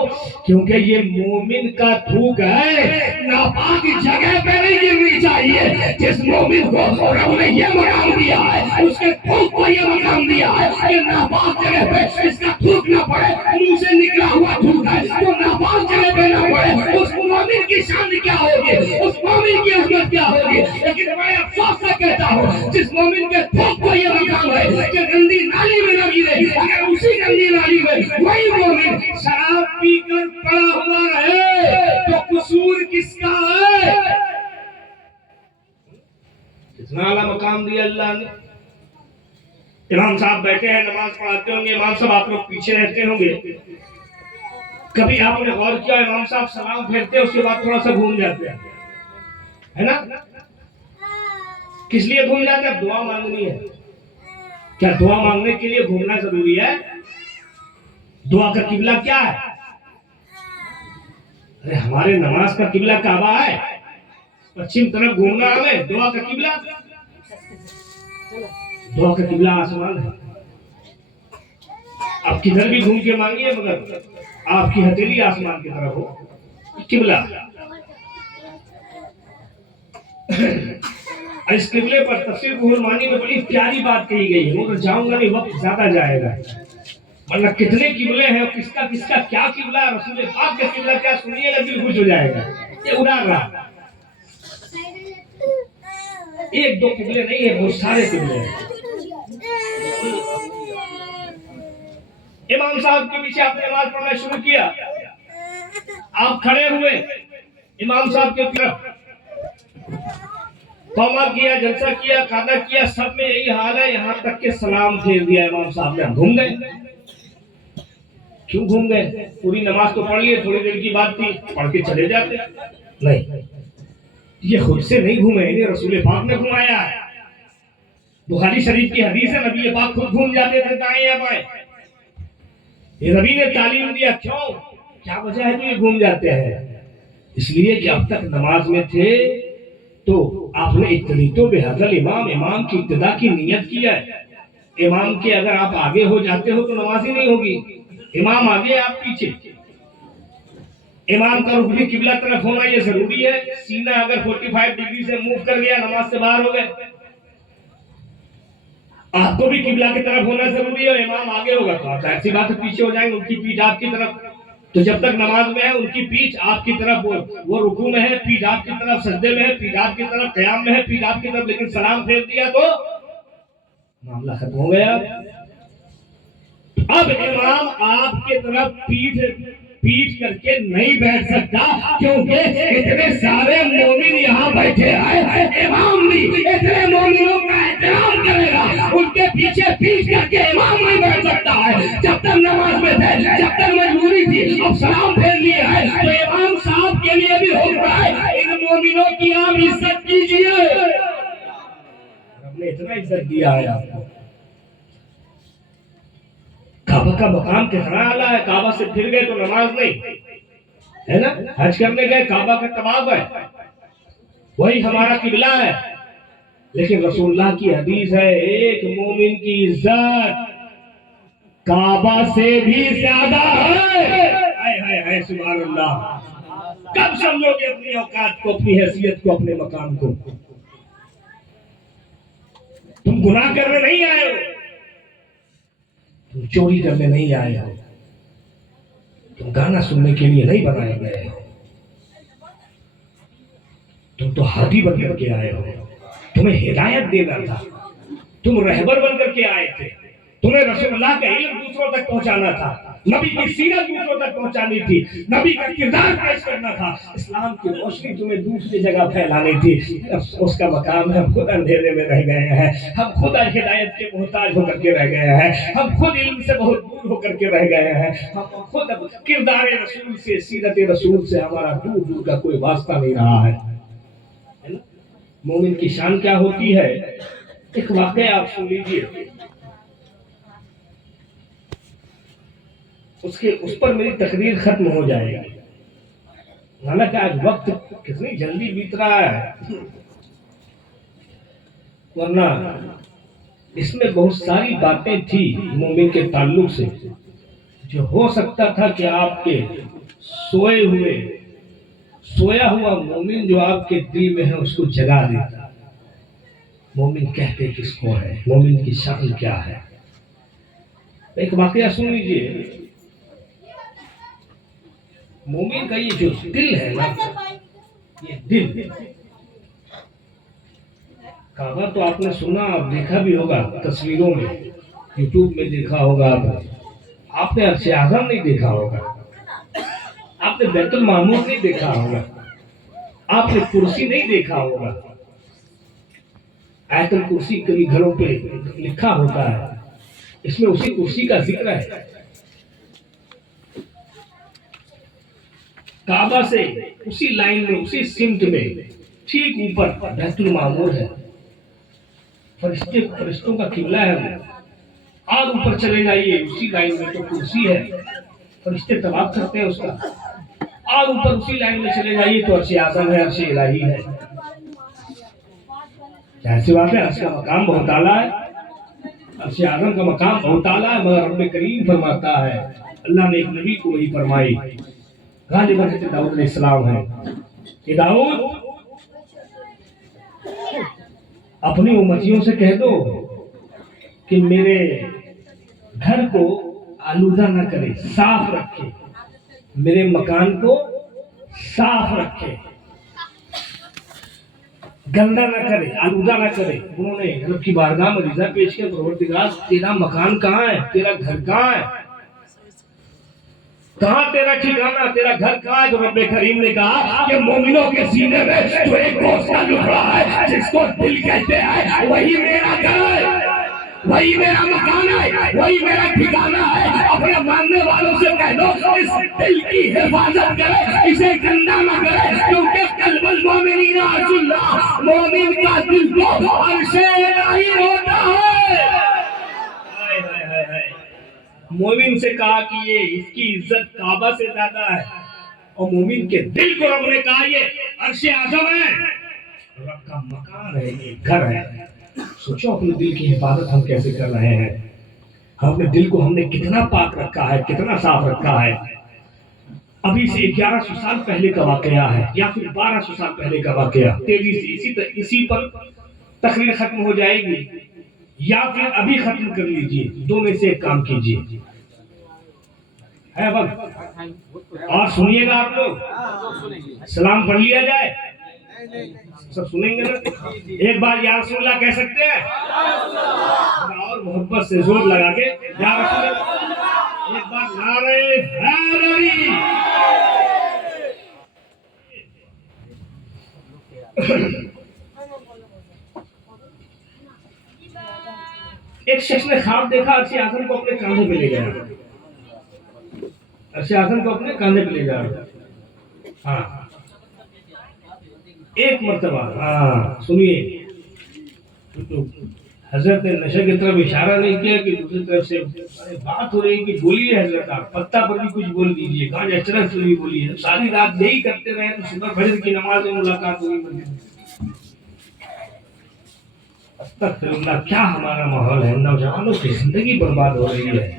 کیونکہ یہ مومن کا تھوک ہے، ناپاک جگہ پہ نہیں گرنی چاہیے۔ جس مومن کو رب نے یہ مقام دیا ہے، اس کے تھوک کو یہ مقام دیا ہے کہ ناپاک جگہ پہ اس کا تھوک نہ پڑے، منہ سے نکلا ہوا تھوک ہے تو ناپاک جگہ پہ نہ پڑے۔ اس مومن کی شان کیا ہوگی، اس مومن کی عظمت کیا ہوگی۔ لیکن میں افسوس سے کہتا ہوں، جس مومن کے تھوک کو یہ مقام ہے کہ گندی نالی میں نہ گرے، اگر اسی گندی نالی میں وہی مومن شراب پی کر پڑا ہوا رہے تو قصور کس کا ہے؟ اتنا اعلیٰ مقام دیا اللہ نے۔ امام صاحب بیٹھے ہیں، نماز پڑھاتے ہوں گے، امام صاحب آپ لوگ پیچھے رہتے ہوں گے، کبھی آپ نے غور کیا امام صاحب سلام پھیرتے ہیں اس کے بعد تھوڑا سا گھوم جاتے ہیں، ہے نا؟ کس لیے گھوم جاتے ہیں؟ دعا مانگنی ہے۔ کیا دعا مانگنے کے لیے گھومنا ضروری ہے؟ دعا کا قبلہ کیا ہے؟ ارے ہمارے نماز کا قبلہ کعبہ ہے، پچھم طرف گھومنا ہمیں، دعا کا قبلہ، دعا کا قبلہ آسمان ہے۔ آپ کدھر بھی گھوم کے مانگیے مگر آپ کی ہتھیلی آسمان کی طرف ہو، قبلہ۔ اس قبلے پر تفسیر روح المعانی میں بڑی پیاری بات کہی گئی ہے، مگر جاؤں گا نہیں، وقت زیادہ جائے گا، ورنہ کتنے قبلے ہیں، کس کا کیا قبلہ ہے، رسول پاک کا قبلہ کیا، سنیے گا دل خوش ہو جائے گا۔ یہ اڑا رہا، ایک دو قبلے نہیں ہے، وہ سارے قبلے ہیں۔ امام صاحب کے پیچھے آپ نے نماز پڑھنا شروع کیا، آپ کھڑے ہوئے امام صاحب کے طرف، قوما کیا، جلسہ کیا، قعدہ کیا، سب میں یہی حال ہے، یہاں تک کہ سلام پھیر دیا امام صاحب نے۔ گھوم گئے؟ کیوں گھوم گئے؟ پوری نماز تو پڑھ لیے، تھوڑی دیر کی بات تھی، پڑھ کے چلے جاتے۔ نہیں، یہ خود سے نہیں گھومے، انہیں رسول پاک نے گھمایا ہے۔ بخاری شریف کی حدیث ہے، نبی پاک خود گھوم جاتے تھے دائیں یا بائیں، یہ نبی نے تعلیم دیا۔ کیوں؟ کیا وجہ ہے کہ یہ گھوم جاتے ہیں؟ اس لیے کہ اب تک نماز میں تھے تو آپ نے اقتدیتو بہذل امام، امام کی ابتدا کی نیت کیا ہے۔ امام کے اگر آپ آگے ہو جاتے ہو تو نماز ہی نہیں ہوگی، امام آگے آپ پیچھے۔ امام کا رخ بھی قبلہ طرف ہونا یہ ضروری ہے، سینہ اگر 45 ڈگری سے موو کر گیا نماز سے باہر ہو گئے۔ آپ کو بھی قبلہ کی طرف ہونا ضروری ہے، امام آگے ہوگا تو آپ ظاہر سی بات ہے پیچھے ہو جائیں گے، ان کی پیٹھ آپ کی طرف۔ تو جب تک نماز میں ہے ان کی پیٹھ آپ کی طرف، وہ رکوع میں ہے پیٹھ آپ کی طرف، سجدے میں ہے پیٹھ آپ کی طرف، قیام میں ہے پیٹھ آپ کی طرف، لیکن سلام پھیر دیا تو معاملہ ختم ہو گیا۔ اب امام آپ کی طرف پیٹھ کر کے نہیں بیٹھ سکتا، کیونکہ اتنے سارے مومن یہاں بیٹھے ہیں، امام بھی اتنے مومنوں کا احترام کرے گا، ان کے پیچھے پیٹھ کر کے امام نہیں بیٹھ سکتا ہے۔ جب تک نماز میں تھے، جب تک مجبوری تھی، اب سلام پھیر لیا ہے تو امام صاحب کے لیے بھی حکم ہے، ان مومنوں کی آپ عزت کیجئے۔ رب نے اتنا عزت دیا ہے آپ کو۔ کعبہ کا مقام کتنا اعلیٰ ہے، کعبہ سے پھر گئے تو نماز نہیں ہے نا، حج کرنے گئے کعبہ کا طواف ہے، وہی ہمارا قبلہ ہے، لیکن رسول اللہ کی حدیث ہے ایک مومن کی عزت کعبہ سے بھی زیادہ ہے۔ اے سبحان اللہ، کب سمجھو گے اپنی اوقات کو، اپنی حیثیت کو، اپنے مقام کو؟ تم گناہ کرنے نہیں آئے ہو، تم چوری کرنے نہیں آئے ہو، تم گانا سننے کے لیے نہیں بنائے گئے ہو، تم تو ہادی بن کر کے آئے ہو، تمہیں ہدایت دینا تھا، تم رہبر بن کر کے آئے تھے، تمہیں رسول اللہ کا علم دوسروں تک پہنچانا تھا، نبی کی سیرت دوسروں تک پہنچانی تھی، نبی کا کردار پیش کرنا تھا، اسلام کی روشنی تمہیں دوسری جگہ پھیلانی تھی۔ اس کا مقام ہے، ہم خود اندھیرے میں رہ گئے ہیں، ہم خود ہدایت کے محتاج ہو کر کے رہ گئے ہیں، ہم خود علم سے بہت دور ہو کر کے رہ گئے ہیں، ہم خود کردار رسول سے، سیرت رسول سے ہمارا دور دور کا کوئی واسطہ نہیں رہا ہے۔ مومن کی شان کیا ہوتی ہے؟ ایک واقعہ آپ سن لیجیے، اس پر میری تقریر ختم ہو جائے گی، حالانکہ آج وقت کتنی جلدی بیت رہا ہے، ورنہ اس میں بہت ساری باتیں تھی مومن کے تعلق سے جو ہو سکتا تھا کہ آپ کے سویا ہوا مومن جو آپ کے دل میں ہے اس کو جگا دیتا۔ مومن کہتے کس کو ہے؟ مومن کی شان کیا ہے؟ ایک واقعہ سن لیجیے۔ مومن کا یہ جو دل ہے نا، یہ دل، کعبہ تو آپ نے سنا، آپ دیکھا بھی ہوگا تصویروں میں، یوٹیوب میں دیکھا ہوگا، آپ نے عرش اعظم نہیں دیکھا ہوگا، آپ نے بیت المعمور نہیں دیکھا ہوگا، آپ نے کرسی نہیں دیکھا ہوگا۔ آیت الکرسی کبھی گھروں پہ لکھا ہوتا ہے، اس میں اسی کرسی کا ذکر ہے۔ کعبہ سے اسی لائن میں، اسی سمت میں ٹھیک اوپر بیت المعمور ہے، فرشتوں کا قبلہ ہے وہ، اور اوپر چلے جائیے اسی لائن میں تو کرسی ہے، فرشتے طواف کرتے ہیں اس کا، اور اوپر اسی لائن میں چلے جائیے تو عرش اعظم ہے، عرش الہی ہے۔ ایسی بات ہے، عرش کا مقام بہت اعلیٰ ہے، عرش اعظم کا مقام بہت اعلیٰ ہے، مگر رب کریم فرماتا ہے، اللہ نے ایک نبی کو وہی فرمائی، غالباً داؤد علیہ السلام ہے کہ داؤد اپنی امتیوں سے کہہ دو کہ میرے گھر کو آلودہ نہ کرے، صاف رکھے، میرے مکان کو صاف رکھے، گندا نہ کرے، آلودہ نہ کرے۔ انہوں نے رب کی بارگاہ میں عریضہ پیش کیا، پروردگار تیرا مکان کہاں ہے؟ تیرا گھر کہاں ہے؟ کہاں تیرا ٹھکانہ، تیرا گھر کہاں ہے؟ تو رب کریم نے کہا کہ مومنوں کے سینے میں جو ایک گوشت کا ٹکڑا ہے جس کو دل کہتے ہیں، وہی میرا گھر ہے، وہی میرا مکان ہے، وہی میرا ٹھکانہ ہے۔ اپنے ماننے والوں سے کہہ دو اس دل کی حفاظت کرے، اسے گندا نہ کرے، کیونکہ قلب المؤمنین عرش اللہ، مومن کا دل تو عرش الہی ہوتا ہے۔ مومن سے کہا کہ یہ اس کی عزت کعبہ سے زیادہ ہے، اور مومن کے دل کو رب نے کہا یہ عرش اعظم ہے، رب کا مکان ہے، یہ گھر ہے۔ سوچو اپنے دل کی حفاظت ہم کیسے کر رہے ہیں، ہم اپنے دل کو ہم نے کتنا پاک رکھا ہے، کتنا صاف رکھا ہے۔ ابھی سے 1100 سال پہلے کا واقعہ ہے، یا پھر 1200 سال پہلے کا واقعہ، تیزی سے اسی پر تقریر ختم ہو جائے گی، یا پھر ابھی ختم کر لیجئے، دو میں سے ایک کام کیجئے ہے وقت۔ اور سنیے گا آپ لوگ، سلام پڑھ لیا جائے، سب سنیں گے نا؟ ایک بار یا رسول اللہ کہہ سکتے ہیں، اور محبت سے زور لگا کے یا رسول اللہ، ایک بار نعرہ حیدری۔ ایک شخص نے خواب دیکھا، عرش اعظم کو اپنے کاندھے پہ لے گیا، عرش اعظم کو اپنے کاندھے پہ لے جا رہا۔ ہاں ایک مرتبہ، ہاں سنیے، حضرت نے نشے کی طرف اشارہ نہیں کیا کہ دوسری طرف سے بات ہو رہی کہ بولیے حضرت، آپ پتہ پر بھی کچھ بول دیجیے، کہاں اچرت سے بھی بولیے، ساری رات یہی کرتے رہے تو صبح فجر کی نماز میں ملاقات ہوئی۔ استغفر اللہ، کیا ہمارا ماحول ہے، نوجوانوں کی زندگی برباد ہو رہی ہے۔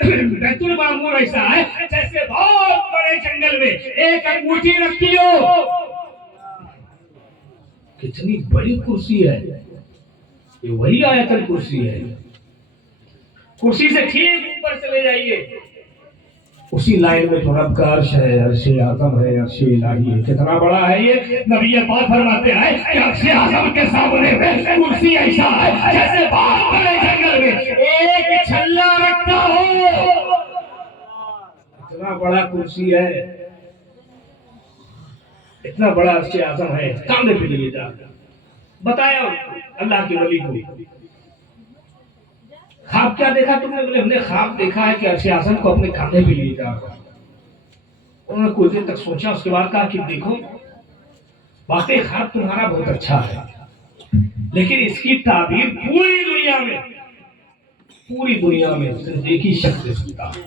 بیت المعمور ایسا ہے جیسے بہت بڑے جنگل میں ایک انگوٹھی رکھی ہو. کتنی بڑی کرسی ہے یہ, وہی آیت الکرسی ہے. کرسی سے ٹھیک اوپر چلے جائیے, اسی لائن میں جو رب کا عرش ہے, عرش اعظم ہے, عرش الہی ہے. کتنا بڑا ہے یہ. نبی پاک فرماتے ہیں کہ عرش اعظم کے سامنے میں کرسی ایسا ہے جیسے بہت بڑے جنگل میں ایک چھلا رکھا ہو. اتنا بڑا کرسی ہے, اتنا بڑا عرش اعظم ہے. کاندھے پہ لیے جا بتایا اللہ کے ولی کو, خواب کیا دیکھا تم نے؟ بولے ہم نے خواب دیکھا ہے کہ عرش اعظم کو اپنے کاندھے پہ لیے جا رہا. انہوں نے کچھ دیر تک سوچا, اس کے بعد کہا کہ دیکھو واقعی خواب تمہارا بہت اچھا ہے, لیکن اس کی تعبیر پوری دنیا میں صرف ایک ہی شخص دے سکتا ہے,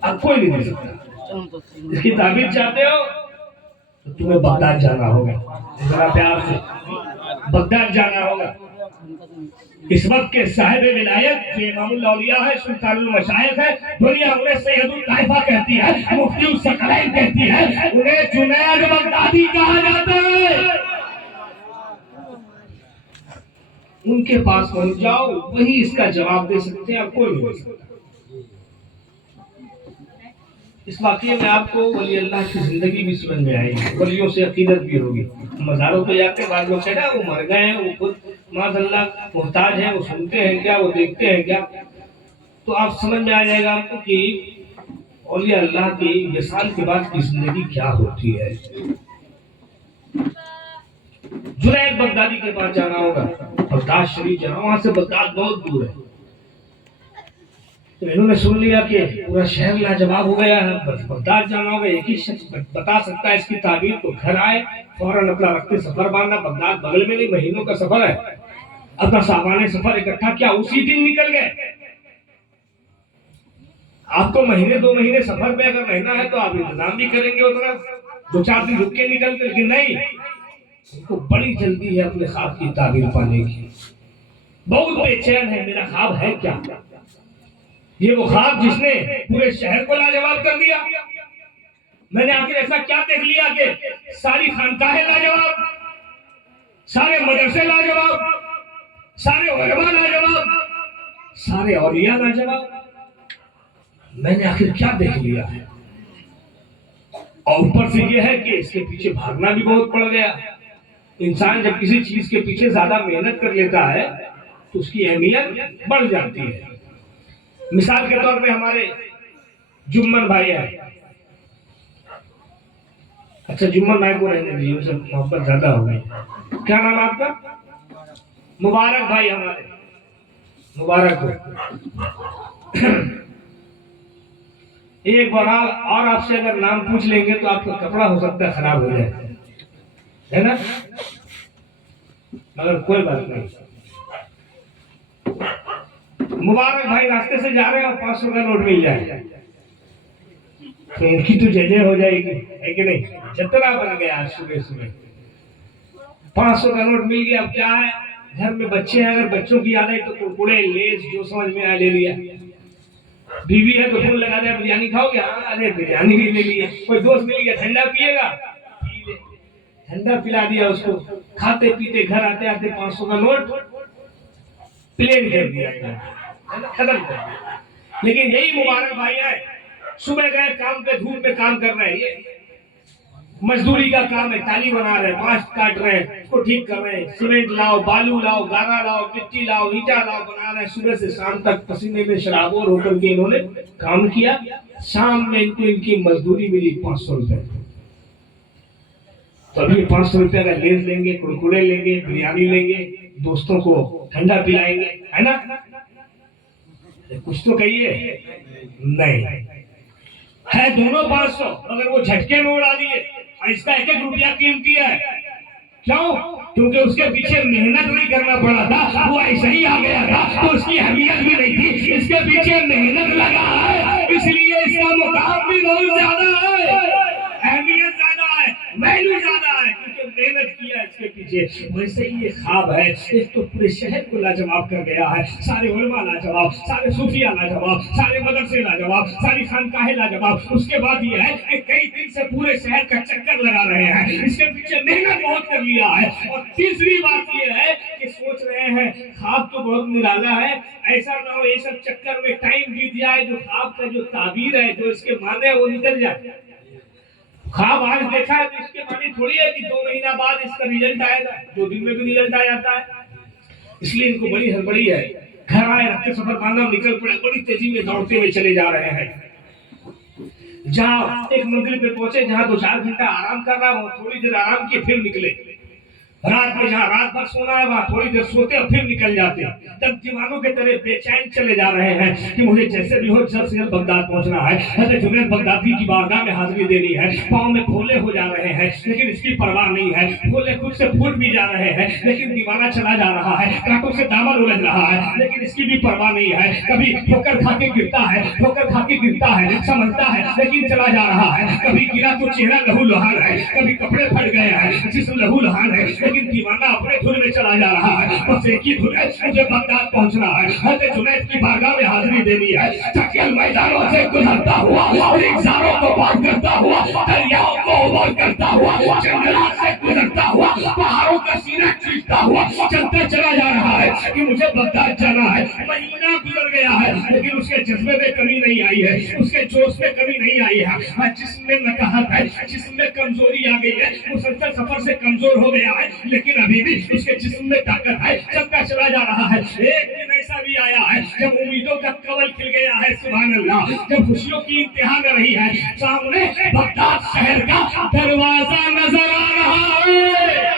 اب کوئی نہیں دے سکتا. اس کی تعبیر چاہتے ہو تو تمہیں بغداد جانا ہوگا. ذرا پیار سے, بغداد جانا ہوگا. اس وقت کے صاحب ولایت جو امام الاولیاء ہے, سلطان المشائخ ہے, دنیا انہیں سید الطائفہ کہتی ہے, مفتی الثقلین کہتی ہے, انہیں جنید بغدادی کہا جاتا ہے. ان کے پاس پہنچ جاؤ, وہی اس کا جواب دے سکتے ہیں, اب کوئی نہیں دے سکتا. اس واقعے میں آپ کو ولی اللہ کی زندگی بھی سمجھ میں آئے گی, ولیوں سے عقیدت بھی ہوگی. مزاروں پہ جاتے بعض لوگ کہتے ہیں وہ مر گئے ہیں, وہ خود معاذ اللہ محتاج ہیں, وہ سنتے ہیں کیا, وہ دیکھتے ہیں کیا. تو آپ سمجھ میں آ جائے گا آپ کو کہ اولیاء اللہ کی وصال کے بعد کی زندگی کیا ہوتی ہے. جنید بغدادی کے پاس جانا ہوگا, بغداد شریف جانا, وہاں سے بغداد بہت دور ہے. تو انہوں نے سن لیا کہ پورا شہر لاجواب ہو گیا ہے, بس بغداد جانا ہوگا, ایک ہی شخص بتا سکتا ہے اس کی تعبیر. تو گھر آئے, فوراً اپنا رکھتے سفر باندھا. بغداد بغل میں نہیں, مہینوں کا سفر ہے. اپنا سامان سفر اکٹھا کیا, اسی دن نکل گئے. آپ کو مہینے 2 مہینے سفر پہ اگر رہنا ہے تو آپ انتظام بھی کریں گے اتنا, 2-4 دن رک کے نکل کر کے نہیں. ان کو بڑی جلدی ہے اپنے خواب کی تعبیر پانے کی. بہت بے چین ہے, میرا خواب ہے کیا. یہ وہ خواب جس نے پورے شہر کو لاجواب کر دیا. میں نے آخر ایسا کیا دیکھ لیا کہ ساری خانقاہیں لاجواب, سارے مدرسے لاجواب, سارے علماء لاجواب, سارے اولیاء لاجواب. میں نے آخر کیا دیکھ لیا ہے. اور اوپر سے یہ ہے کہ اس کے پیچھے بھاگنا بھی بہت پڑ گیا. انسان جب کسی چیز کے پیچھے زیادہ محنت کر لیتا ہے تو اس کی اہمیت بڑھ جاتی ہے. مثال کے طور پہ ہمارے جمن بھائی ہیں. اچھا جمن بھائی کو رہنے دیجیے, اسے محبت زیادہ ہو گئی. کیا نام ہے آپ کا؟ مبارک بھائی, ہمارے مبارک ہو. ایک بار اور آپ سے اگر نام پوچھ لیں گے تو آپ کا کپڑا ہو سکتا ہے خراب ہو جائے, ہے نا, مگر کوئی بات نہیں. مبارک بھائی راستے سے جا رہے ہیں اور 500 کا نوٹ مل جائے تو ان کی تو ججے ہو جائے گی, ہے کہ نہیں. جتنا بن گیا آج صبح 500 کا نوٹ مل گیا. اب کیا ہے, گھر میں بچے ہیں, اگر بچوں کی یاد ہے تو کرکڑے لیز جو سمجھ میں آیا لے لیا. بیوی ہے تو فون لگا دیا, بریانی کھاؤ گے؟ ارے بریانی بھی لے لیے. کوئی دوست مل گیا, ٹھنڈا پیے گا, ٹھنڈا پلا دیا اس کو. کھاتے پیتے گھر آتے آتے 500 کا نوٹ پلین کر دیا, ختم کر دیا. لیکن یہی مبارک بھائی ہے, صبح گئے کام پہ, دھوپ میں کام کر رہے ہیں, مزدوری کا کام ہے, ٹالی بنا رہے ہیں, بانس کاٹ رہے ہیں, اس کو ٹھیک کر رہے ہیں. سیمنٹ لاؤ, بالو لاؤ, گارا لاؤ, مٹی لاؤ, اینٹا لاؤ, بنا رہے ہیں. صبح سے شام تک پسینے میں شرابور ہو کر کے انہوں نے کام کیا. شام میں ان کو ان کی مزدوری ملی 500 روپے. تو ابھی 500 روپے کا لیز لیں گے, کرکڑے لیں گے, بریانی لیں گے, دوستوں کو ٹھنڈا پلائیں گے, ہے نا. کچھ تو کہیے. نہیں ہے دونوں 500, مگر وہ جھٹکے میں اڑا دیے. اس کا 1-1 روپیہ قیمتی ہے. کیوں؟ کیونکہ اس کے پیچھے محنت نہیں کرنا پڑا تھا, وہ ایسے ہی آ گیا تھا تو اس کی اہمیت بھی نہیں تھی. اس کے پیچھے محنت لگا ہے, اس لیے اس کا مقام بھی بہت زیادہ ہے, اہمیت زیادہ ہے, ویلیو زیادہ ہے, کیونکہ محنت کیا اس کے پیچھے، ویسے ہی یہ خواب ہے، ایک تو پورے شہر کو لاجواب کر گیا ہے، سارے علماء لاجواب، سارے صوفیہ لاجواب، سارے مدرسے لاجواب، ساری خانقاہیں لاجواب۔ اس کے بعد یہ ہے کہ کئی دن سے پورے شہر کا چکر لگا رہے ہیں، اس کے پیچھے محنت بہت کر لیا ہے۔ اور تیسری بات یہ ہے کہ سوچ رہے ہیں خواب تو بہت نرالا ہے، ایسا نہ ہو یہ سب چکر میں ٹائم بیت جائے، جو خواب کا جو تعبیر ہے، جو اس کے معنی ہے، وہ نکل جائے۔ خواب آج دیکھا ہے تو اس کے معنی تھوڑی ہے کہ 2 مہینہ بعد اس کا ریزلٹ آئے گا، 2 دن میں بھی ریزلٹ آ جاتا ہے۔ اس لیے ان کو بڑی ہڑبڑی ہے، گھر آئے رکھتے سفر باندھا نکل پڑے، بڑی تیزی میں دوڑتے ہوئے چلے جا رہے ہیں۔ جہاں ایک منزل پہ پہنچے جہاں 2-4 گھنٹہ آرام کرنا، وہ تھوڑی دیر آرام کیے پھر نکلے۔ رات میں جہاں رات بھر سونا ہے وہاں تھوڑی دیر سوتے اور پھر نکل جاتے۔ تب دیوانوں کے طرح بے چین چلے جا رہے ہیں کہ مجھے جیسے بھی ہو جلد سے جلد بغداد پہنچنا ہے، حضرت جنید بغدادی کی بارگاہ میں حاضری دینی ہے۔ پاؤں میں پھولے ہو جا رہے ہیں لیکن اس کی پرواہ نہیں ہے، پھولے خود سے پھوٹ بھی جا رہے ہیں لیکن دیوانہ چلا جا رہا ہے، کانٹوں سے دامن الجھ رہا ہے لیکن اس کی بھی پرواہ نہیں ہے۔ کبھی ٹھوکر کھا کے گرتا ہے، ٹھوکر کھا کے گرتا ہے، سمجھتا ہے لیکن چلا جا رہا ہے۔ کبھی گرا تو چہرہ لہو لہان ہے، کبھی کپڑے پھٹ گئے ہیں، جسم لہو لہان ہے لیکن دیوانہ اپنے دھن میں چلا جا رہا ہے۔ بس ایک ہی دھن ہے، مجھے بغداد پہنچنا ہے، حضرت جنید کی بارگاہ میں حاضری دینی ہے۔ چکل میدانوں سے گزرتا ہوا، رخساروں کو پار کرتا ہوا، دریاؤں کو عبور کرتا ہوا، جنگلات سے گزرتا ہوا، پہاڑوں کا سینہ چیرتا ہوا چلتا چلا جا رہا ہے کہ مجھے بغداد جانا ہے۔ مہینہ گزر گیا ہے لیکن اس کے جذبے میں کمی نہیں آئی ہے، اس کے جوش میں کمی نہیں آئی ہے، جسم میں نکاہت ہے، جسم میں کمزوری آ گئی ہے، مسلسل سفر سے کمزور ہو گیا ہے لیکن ابھی بھی اس کے جسم میں طاقت ہے، چلتا چلا جا رہا ہے۔ ایک دن ایسا بھی آیا ہے جب امیدوں کا کنول کھل گیا ہے، سبحان اللہ، جب خوشیوں کی انتہا نہ رہی ہے، سامنے بغداد شہر کا دروازہ نظر آ رہا ہے۔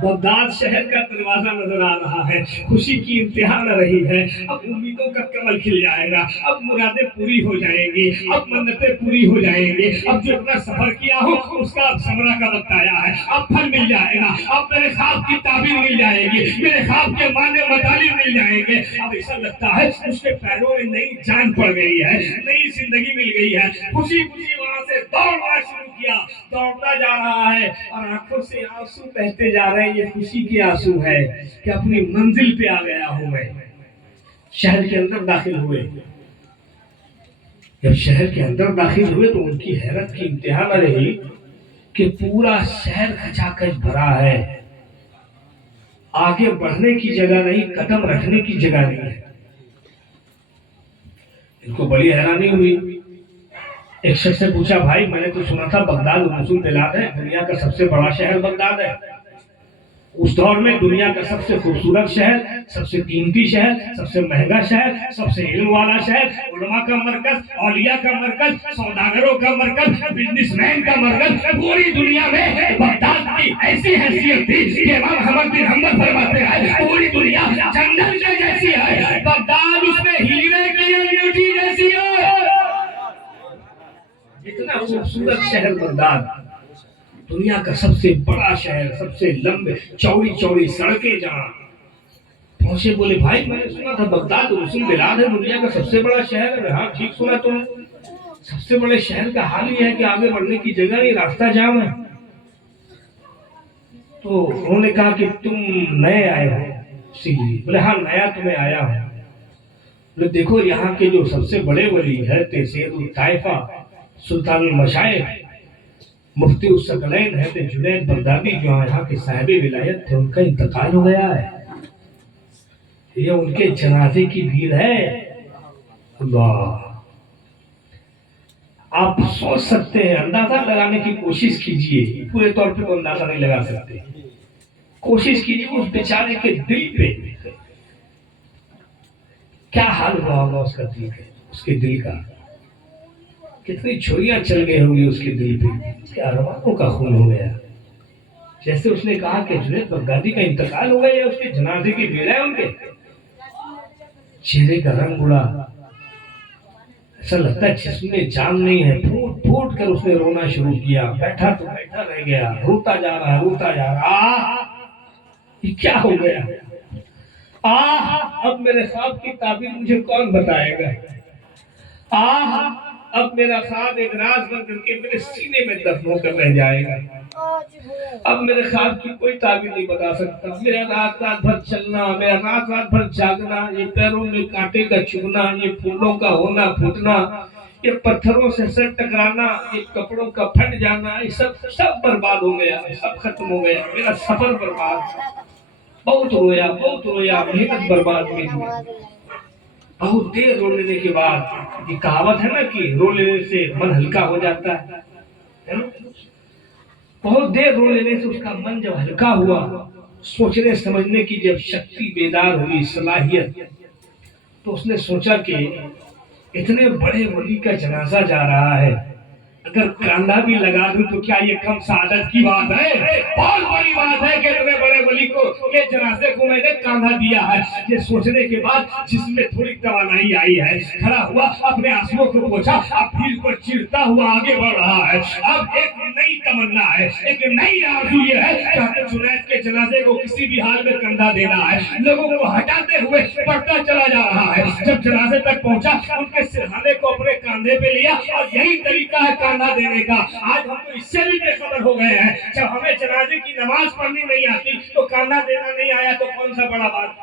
بغداد شہر کا دروازہ نظر آ رہا ہے، خوشی کی انتہا نہ رہی ہے، اب امیدوں کا کمل کھل جائے گا، اب مرادیں پوری ہو جائیں گی، اب منتیں پوری ہو جائیں گی، اب جو اتنا سفر کیا ہو اس کا اب ثمرہ کا وقت آیا ہے، اب پھل مل جائے گا، اب میرے خواب کی تعبیر مل جائے گی، میرے خواب کے معنی مطالب مل جائیں گے۔ اب ایسا لگتا ہے اس کے پیروں میں نئی جان پڑ گئی ہے، نئی زندگی مل گئی ہے، خوشی خوشی وہاں سے دوڑنا شروع کیا، دوڑتا جا رہا ہے اور آنکھوں سے آنسو بہتے جا رہے ہیں۔ یہ خوشی کے آنسو ہے کہ اپنی منزل پہ آ گیا ہوں میں۔ شہر کے اندر داخل ہوئے، جب شہر کے اندر داخل ہوئے تو ان کی حیرت کی انتہا نہ رہی کہ پورا شہر کھچاکھچ بھرا ہے، آگے بڑھنے کی جگہ نہیں، قدم رکھنے کی جگہ نہیں ہے۔ ان کو بڑی حیرانی ہوئی۔ ایک شخص سے پوچھا، بھائی میں نے تو سنا تھا بغداد رسول بلاد ہے، دنیا کا سب سے بڑا شہر بغداد ہے، اس دور میں دنیا کا سب سے خوبصورت شہر، سب سے قیمتی شہر، سب سے مہنگا شہر، سب سے علم والا شہر، علماء کا مرکز، اولیاء کا مرکز، سوداگروں کا مرکز، بزنس مین کا مرکز، پوری دنیا میں بغداد کی ایسی حیثیت تھی کہ امام احمد بن حنبل فرماتے ہیں پوری دنیا جنت کے جیسی ہے، بغداد اس میں ہیرے کی انگوٹھی جیسی ہے۔ اتنا خوبصورت شہر بغداد، دنیا کا سب سے بڑا شہر، سب سے لمبے چوڑی چوڑی سڑکیں، جہاں پہنچے بولے، بھائی میں نے سنا تھا بغداد رسول بلاد ہے، دنیا کا سب سے بڑا شہر ہے۔ ہاں ٹھیک سنا تم، سب سے بڑے شہر کا حال یہ ہے کہ آگے بڑھنے کی جگہ نہیں، راستہ جام ہے۔ تو انہوں نے کہا کہ تم نئے آئے ہو اسی لیے؟ بولے ہاں نیا تو میں آیا ہوں۔ بولے دیکھو یہاں کے جو سب سے بڑے ولی ہے سید الطائفہ سلطان المشائخ مفتی الثقلین ہے جنید بغدادی، جو یہاں کے صاحب ولایت تھے، ان کا انتقال ہو گیا ہے، یہ ان کے جنازے کی بھیڑ ہے۔ اللہ، آپ سوچ سکتے ہیں، اندازہ لگانے کی کوشش کیجئے، پورے طور پہ تو اندازہ نہیں لگا سکتے، کوشش کیجئے اس بیچارے کے دل پہ کیا حال ہوا ہوگا، اس کا دل کا، اس کے دل کا کتنی چھریاں چل گئی ہوں گی اس کے دل پہ، کیا ارمانوں کا خون ہو گیا۔ جیسے اس نے کہا کہ جنید بغدادی کا انتقال ہو گیا، یا اس کے جنازے کی بھیڑ ہے، ان کے چہرے کا رنگ اڑا، ایسا لگتا ہے جسم میں جان نہیں ہے، پھوٹ پھوٹ کر اس نے رونا شروع کیا، بیٹھا تو بیٹھا رہ گیا، روتا جا رہا روتا جا رہا، یہ کیا ہو گیا؟ اب میرے خواب کی تعبیر مجھے کون بتائے گا؟ اب میرا خواب ایک راز بن کر کے میرے سینے میں دفن ہو کر رہ جائے گا۔ اب میرے خواب کی کوئی تعبیر نہیں بتا سکتا. میرا رات رات بھر چلنا, میرا رات رات بھر جاگنا, یہ پیروں میں کانٹے کا چبھنا, یہ پھولوں کا ہونا پھوٹنا, یہ پتھروں سے سر ٹکرانا, یہ کپڑوں کا پھٹ جانا, یہ سب برباد ہو گیا, سب ختم ہو گیا. میرا سفر برباد. بہت رویا, محنت برباد میری. بہت دیر رو لینے کے بعد, یہ کہاوت ہے نا کہ رو لینے سے من ہلکا ہو جاتا ہے. بہت دیر رو لینے سے اس کا من جب ہلکا ہوا, سوچنے سمجھنے کی جب شکتی بیدار ہوئی, صلاحیت, تو اس نے سوچا کہ اتنے بڑے ولی کا جنازہ جا رہا ہے, اگر کاندھا بھی لگا دوں تو کیا یہ کم سعادت کی بات ہے؟ بہت بڑی بات ہے کہ اتنے بڑے ولی کو یہ جنازے کو میں نے کاندھا دیا ہے. یہ سوچنے کے بعد جس میں تھوڑی توانائی آئی ہے, کھڑا ہوا, اپنے آنسوؤں کو پوچھا, اب بھیڑ کو چیرتا ہوا آگے بڑھ رہا ہے. اب ایک نئی تمنا ہے, ایک نئی آرزو یہ ہے کہ حضرت جنید کے جنازے کو کسی بھی حال میں کاندھا دینا ہے. لوگوں کو ہٹاتے ہوئے بڑھتا چلا جا رہا ہے. جب جنازے تک پہنچا, ان کے سرہانے کو اپنے کاندھے پہ لیا, اور یہی طریقہ ہے کاندھا دینے کا. آج ہم تو اس سے بھی بے خبر ہو گئے ہیں. جب ہمیں جنازے کی نماز پڑھنی نہیں آتی تو کاندھا دینا نہیں آیا تو کون سا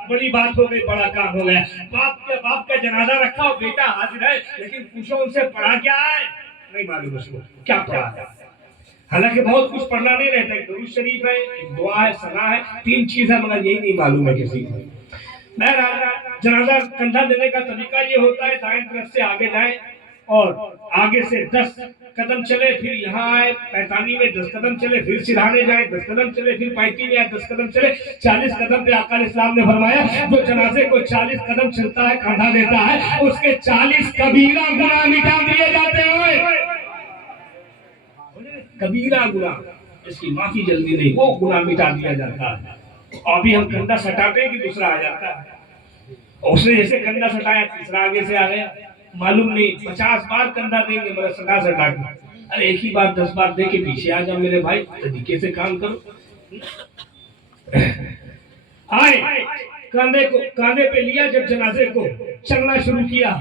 بڑی بات ہو گئی, بڑا کام ہو گیا. باپ کا جنازہ رکھا اور بیٹا حاضر ہے, لیکن پوچھو ان سے پڑھا کیا ہے, نہیں معلوم اس کو کیا پڑھا ہے. حالانکہ بہت کچھ پڑھنا نہیں رہتا, ایک درود شریف ہے, ایک دعا ہے, ثنا ہے, 3 چیزیں, مگر یہی نہیں معلوم ہے کسی کو. جنازہ کندھا دینے کا طریقہ یہ ہوتا ہے, دائیں طرف سے آگے جائیں اور آگے سے 10 قدم چلے, پھر یہاں آئے, پیتانی میں 10 قدم چلے, پھر سرہانے جائیں 10 قدم چلے, پھر پائتی میں آئے 10 قدم چلے. 40 قدم پہ آقا علیہ السلام نے فرمایا جو جنازے کو 40 قدم چلتا ہے, کاندھا دیتا ہے, اس کے 40 کبیرہ گناہ مٹا دیے جاتے ہیں. کبیرہ گناہ, اس کی معافی جلدی نہیں, وہ گناہ مٹا دیا جاتا ہے. اور ابھی ہم کندھا سٹاتے ہیں کہ دوسرا آ جاتا ہے. اس نے جیسے کندھا سٹایا, تیسرا آگے سے آ گیا, معلوم نہیں 50 بار کندھا دیں گے مگر سٹا کے. ارے ایک ہی بار 10 بار دے کے پیچھے آ جاؤ میرے بھائی, طریقے سے کام کرو. آئے, کاندھے پہ لیا, جب جنازے کو چلنا شروع کیا,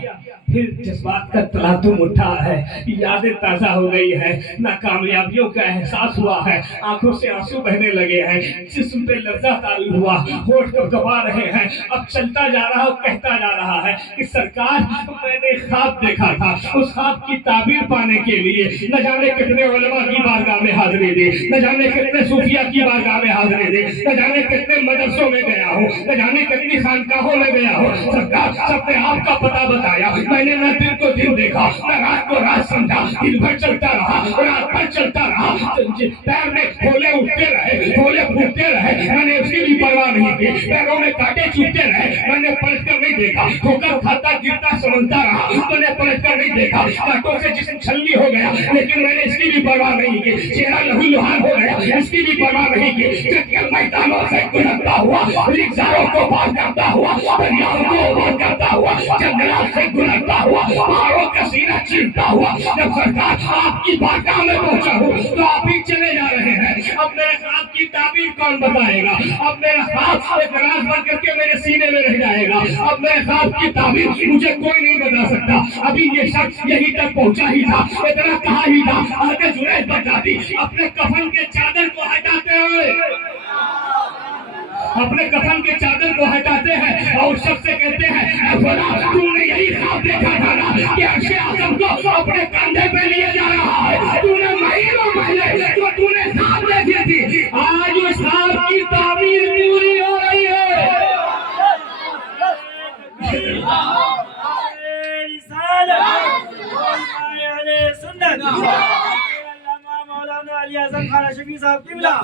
پھر جذبات کا تلاطم اٹھا ہے, یادیں تازہ ہو گئی ہے, ناکامیابیوں کا احساس ہوا ہے, آنکھوں سے آنسو بہنے لگے ہیں, جسم پہ لرزہ طاری ہوا, ہونٹ کبا رہے ہیں. اب چلتا جا رہا اور کہتا جا رہا ہے کہ سرکار, میں نے خواب دیکھا تھا, اس خواب کی تعبیر پانے کے لیے نہ جانے کتنے علماء کی بارگاہ میں حاضری دی, نہ جانے کتنے صوفیہ کی بارگاہ میں حاضری دی, نہ جانے کتنے مدرسوں میں گیا ہوں, نہ جانے کتنی خانقاہوں میں گیا ہوں. سرکار سب نے آپ کا پتہ بتایا, میں نے نہ دن کو دن دیکھا, نہ رات کو رات سمجھا, دن بھر چلتا رہا, رات بھر چلتا رہا, پیر میں پھولے اٹھتے رہے, پھولے پھوٹتے رہے, میں نے اس کی بھی پرواہ نہیں کی. پیروں میں کانٹے چبھتے رہے, میں نے پلٹ کر نہیں دیکھا. ٹھوکر کھاتا گرتا سمجھتا رہا, میں نے پلٹ کر نہیں دیکھا. کانٹوں سے جسم چھلنی ہو گیا, لیکن میں نے اس کی بھی پرواہ نہیں کی. چہرہ لہو لہان ہو گیا, اس کی بھی پرواہ نہیں کی. جنگل میدانوں سے گزرتا ہوا, ریگزاروں کو پار کرتا ہوا, دریاؤں کو عبور کرتا ہوا, جنگلات سے گزرتا ہوا, پہاڑوں کا سینہ چیرتا ہوا, جب سرکار آپ کی بارگاہ میں پہنچا ہوں تو آپ ہی چلے جا رہے ہیں. اب میرے خواب کی تعبیر کون بتائے گا؟ اب میرا خواب ایک راز بن کر کے میرے سینے میں رہ جائے گا. اب میرے خواب کی تعبیر مجھے کوئی نہیں بتا سکتا. ابھی یہ شخص یہی تک پہنچا ہی تھا, اتنا کہا ہی تھا, حضرت جنید بغدادی اپنے کفن کے چادر کو ہٹاتے ہوئے, اپنے کفن کے چادر کو ہٹاتے ہیں اور اس شخص سے کہتے ہیں, اے فلاں, تم نے یہی خواب دیکھا تھا نا کہ عرش اعظم کو اپنے کندھے پہ لیے جا رہا ہے. تو نے مہینوں پہلے جو تو نے خواب دیکھی تھی, آج اس خواب کی تعبیر پوری ہو رہی ہے. مولانا علی اعظم خان شفیع صاحب قبلہ,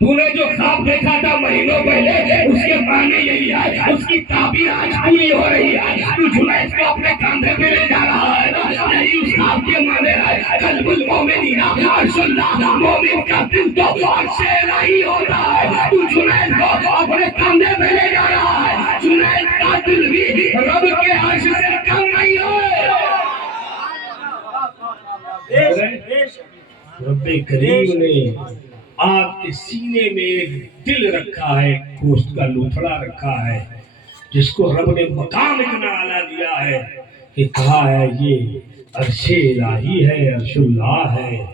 تو نے جو خواب دیکھا تھا مہینوں پہلے, اس کے معنی یہی ہے, اس کی تعبیر آج پوری ہو رہی ہے. تو جنید کو اپنے کاندھے پہ لے جا رہا ہے نا, یہی اس خواب کے معنی ہے. قلب المومنین عرش اللہ, مومن کا دل تو عرش الہی ہوتا ہے. تو جنید کو اپنے کاندھے پہ لے جا رہا ہے, جنید کا دل بھی رب کے عرش سے کم نہیں ہے. رب کریم نے آپ کے سینے میں ایک دل رکھا ہے, گوشت کا لوتھڑا رکھا ہے, جس کو رب نے مقام اتنا اعلیٰ دیا ہے کہ کہا ہے یہ عرش الہی ہے، عرش اللہ ہے.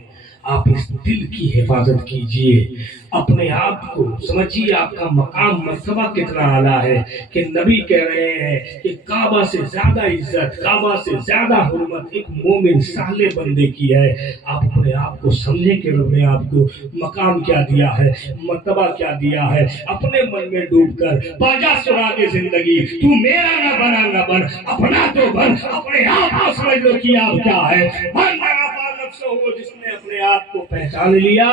آپ اس دل کی حفاظت کیجئے. اپنے آپ کو سمجھیے آپ کا مقام مرتبہ کتنا اعلیٰ ہے کہ نبی کہہ رہے ہیں کہ کعبہ سے زیادہ عزت، کعبہ سے زیادہ حرمت ایک مومن صالح بندے کی ہے. آپ اپنے آپ کو سمجھیں کہ رب نے آپ کو مقام کیا دیا ہے، مرتبہ کیا دیا ہے. اپنے من میں ڈوب کر باجا سراغ زندگی، تو میرا نہ بنا نہ بن، اپنا تو بن. اپنے آپ کو سمجھ لو کہ آپ کیا ہے. من ہو، جس نے اپنے آپ کو پہچان لیا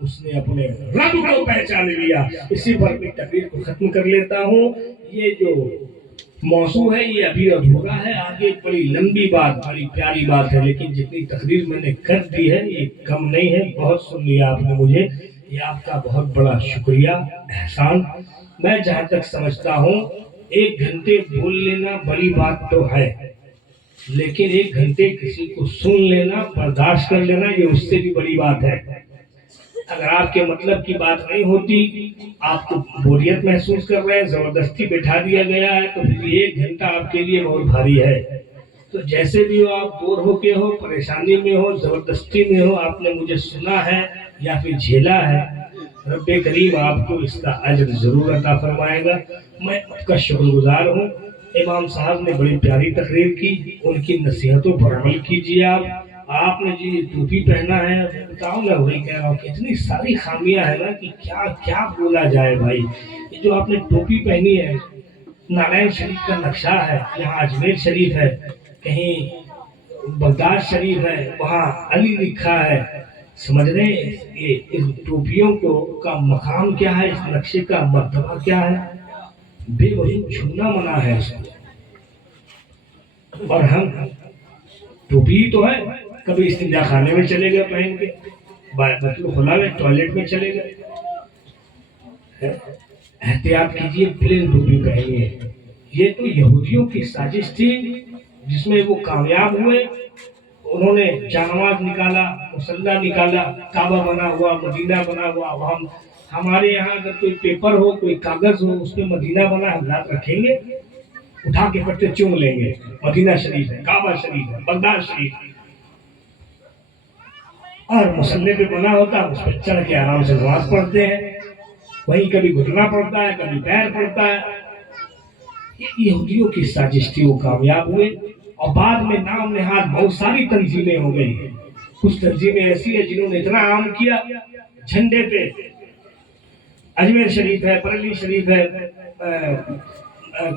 اس نے اپنے رب کو پہچان لیا. اسی پر میں تقریر کو ختم کر لیتا ہوں. یہ جو موضوع ہے یہ ابھی ادھورا ہے، آگے بڑی لمبی بات، بڑی پیاری بات ہے، لیکن جتنی تقریر میں نے کر دی ہے یہ کم نہیں ہے. بہت سن لیا آپ نے مجھے، یہ آپ کا بہت بڑا شکریہ، احسان. میں جہاں تک سمجھتا ہوں 1 گھنٹے بول لینا بڑی بات تو ہے، لیکن 1 گھنٹے کسی کو سن لینا، برداشت کر لینا، یہ اس سے بھی بڑی بات ہے. اگر آپ کے مطلب کی بات نہیں ہوتی، آپ کو بوریت محسوس کر رہے ہیں، زبردستی بٹھا دیا گیا ہے، تو پھر 1 گھنٹہ آپ کے لیے بہت بھاری ہے. تو جیسے بھی ہو، آپ بور ہو کے ہو، پریشانی میں ہو، زبردستی میں ہو، آپ نے مجھے سنا ہے یا پھر جھیلا ہے، رب کریم آپ کو اس کا اجر ضرور عطا فرمائے گا. میں آپ کا شکر گزار ہوں. امام صاحب نے بڑی پیاری تقریر کی، ان کی نصیحتوں پر عمل کیجیے. آپ نے جی ٹوپی پہنا ہے، بتاؤ میں وہی کہہ رہا ہوں کہ اتنی ساری خامیاں ہیں نا کہ کیا کیا بولا جائے بھائی. یہ جو آپ نے ٹوپی پہنی ہے، نارائن شریف کا نقشہ ہے، یہاں اجمیر شریف ہے، کہیں بغداد شریف ہے، وہاں علی لکھا ہے. سمجھ رہے ہیں یہ ان ٹوپیوں کو کا مقام کیا ہے، اس نقشے کا مرتبہ کیا ہے. بے وجہ چھونا منع ہے اس کو. اور ہم ٹوپی تو ہے، کبھی استنجا خانے میں چلے گئے پہن کے، مطلب کھلا میں ٹوائلٹ میں چلے گئے. احتیاط کیجیے، پلین ٹوپی پہنیے. یہ تو یہودیوں کی سازش تھی جس میں وہ کامیاب ہوئے. انہوں نے جانواز نکالا، مسلح نکالا، کعبہ بنا ہوا، مدینہ بنا ہوا. ہمارے یہاں اگر کوئی پیپر ہو، کوئی کاغذ ہو، اس پہ مدینہ بنا حضرات رکھیں گے، اٹھا کے پٹے چوم لیں گے. مدینہ شریف ہے، کعبہ شریف ہے، بغداد شریف ہے. اور مسلح پہ بنا ہوتا ہے، اس پہ چڑھ کے آرام سے نماز پڑھتے ہیں. وہیں کبھی گھٹنا پڑتا ہے، کبھی پیر پڑتا ہے. یہ یہودیوں کی سازش تھی، وہ کامیاب ہوئے. اور بعد میں نام نہاد بہت ساری تنظیمیں ہو گئی. کچھ تنظیمیں ایسی ہیں جنہوں نے اتنا عام کیا، جھنڈے پہ اجمیر شریف ہے، بریلی شریف ہے،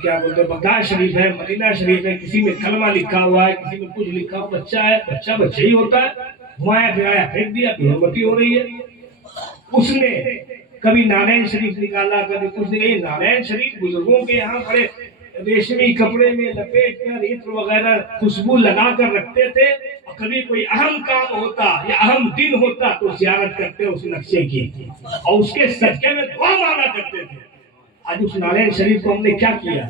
کیا بولتے ہیں بغداد شریف ہے، مدینہ شریف ہے. کسی میں کلمہ لکھا ہوا ہے، کسی میں کچھ لکھا ہوا. بچہ ہے، بچہ بچہ ہی ہوتا ہے. گھمایا پھرایا پھینک دیا، بے حرمتی ہو رہی ہے. اس نے کبھی نارائن شریف نکالا، کبھی کچھ نہیں. نارائن شریف بزرگوں کے یہاں بڑے ریشمی کپڑے میں لپیٹ کر عطر وغیرہ خوشبو لگا کر رکھتے تھے. اور کبھی کوئی اہم کام ہوتا یا اہم دن ہوتا تو زیارت کرتے اس نقشے کی، اور اس کے صدقے میں دعا مانگا کرتے تھے. آج اس نارائن شریف کو ہم نے کیا کیا؟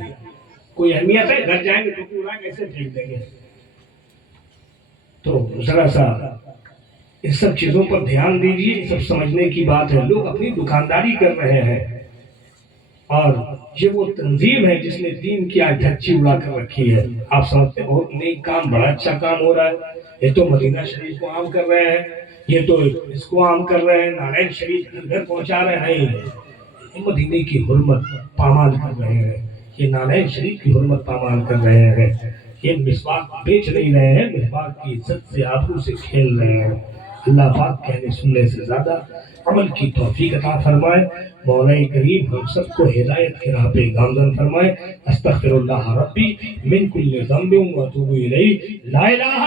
کوئی اہمیت ہے؟ گھر جائیں گے تو پورا کیسے پھینک دیں گے. تو ذرا سا ان سب چیزوں پر دھیان دیجیے. یہ سب سمجھنے کی بات ہے. لوگ اپنی دکانداری کر رہے ہیں، اور یہ وہ تنظیم ہے جس نے دین کی آج دھچی اڑا کر رکھی ہے. آپ سمجھتے ہیں بہت نیک کام، بڑا اچھا کام ہو رہا ہے. یہ تو مدینہ شریف کو عام کر رہے ہیں، یہ تو اس کو عام کر رہے ہیں، نارائن شریف گھر گھر پہنچا رہے ہیں. یہ مدینے کی حرمت پامال کر رہے ہیں، یہ نارائن شریف کی حرمت پامال کر رہے ہیں. یہ مسواک بیچ نہیں رہے ہیں، مسواک کی عزت سے آبرو سے کھیل رہے ہیں. اللہ پاک کہنے سننے سے زیادہ عمل کی توفیق عطا فرمائے. مولا کریم ہم سب کو ہدایت کے راہ پہ گامزن فرمائے. استغفر اللہ ربی من کل ذنب واتوب الیہ. لا الہ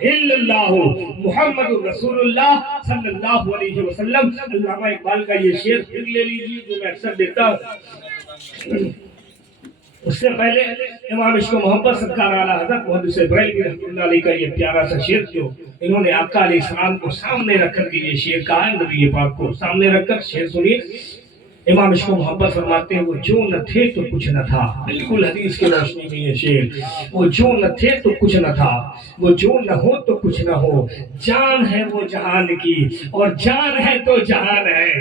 الا اللہ محمد رسول اللہ صلی اللہ علیہ وسلم. علامہ اقبال کا یہ شعر پھر لے لیجیے جو میں اکثر دیتا ہوں. اس سے پہلے امام عشق و محبت سرکار اعلیٰ حضرت محدث بریلوی رحمۃ اللہ علیہ کا یہ پیارا سا شعر جو انہوں نے آقا علیہ السلام کو سامنے رکھ کر کے یہ شعر کہا ہے. نبی پاک کو سامنے رکھ کر شعر سنیے. امام عشق و محبت فرماتے ہیں وہ جو نہ تھے تو کچھ نہ تھا. بالکل حدیث کی روشنی میں یہ شعر. وہ جو نہ تھے تو کچھ نہ تھا، وہ جو نہ ہو تو کچھ نہ ہو. جان ہے وہ جہان کی اور جان ہے تو جہان ہے.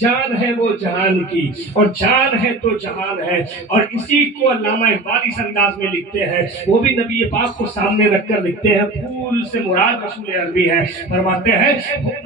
جان ہے وہ جہان کی اور جان ہے تو جہان ہے. اور اسی کو علامہ اقبال اس انداز میں لکھتے ہیں, وہ بھی نبی پاک کو سامنے رکھ کر لکھتے ہیں, پھول سے مراد رسول عربی ہے. فرماتے ہیں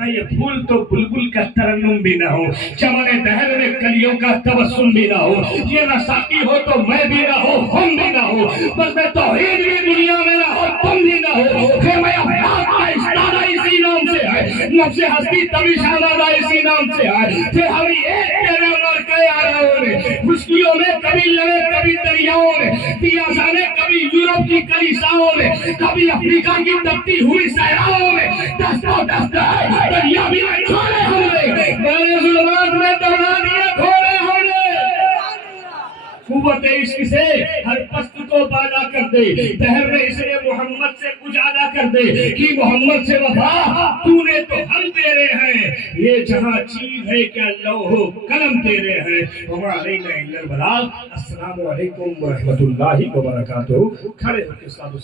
یہ پھول تو بلبل کا ترنم بھی نہ ہو, چمن دہر میں کلیوں کا تبسم بھی نہ ہو, یہ نہ ساقی ہو تو میں بھی نہ ہو, ہم بھی نہ ہو, بس میں توحید بھی دنیا میں نہ ہو, تم بھی نہ ہو, پھر میں افلاک کا استادہ اسی نام سے ہے, نفس ہستی تبھی شہزادہ اسی نام سے ہے, پھر ہم ایک تیرے مر کے آراؤں نے, خشکیوں میں کبھی لڑے کبھی دریاؤں میں, دیا جانے کبھی یورپ کی کلیساؤں میں, کبھی افریقہ کی تپتی ہوئی صحراؤں میں, دست و دست ہے دریا بھی چھوڑے ہم نے, میرے ظلمات میں دوڑا دیا کھوڑے ہم نے. قوت عشق سے ہر پست کو بالا کر دے, دہر میں اسے محمد سے اجالا کر دے, کہ محمد سے وفا تو نے تو ہم تیرے ہیں, یہ جہاں چیز ہے کیا لوح و قلم تیرے ہیں. وما علینا الا البلاغ. السلام علیکم ورحمۃ اللہ وبرکاتہ. کھڑے ہو کے ساتھ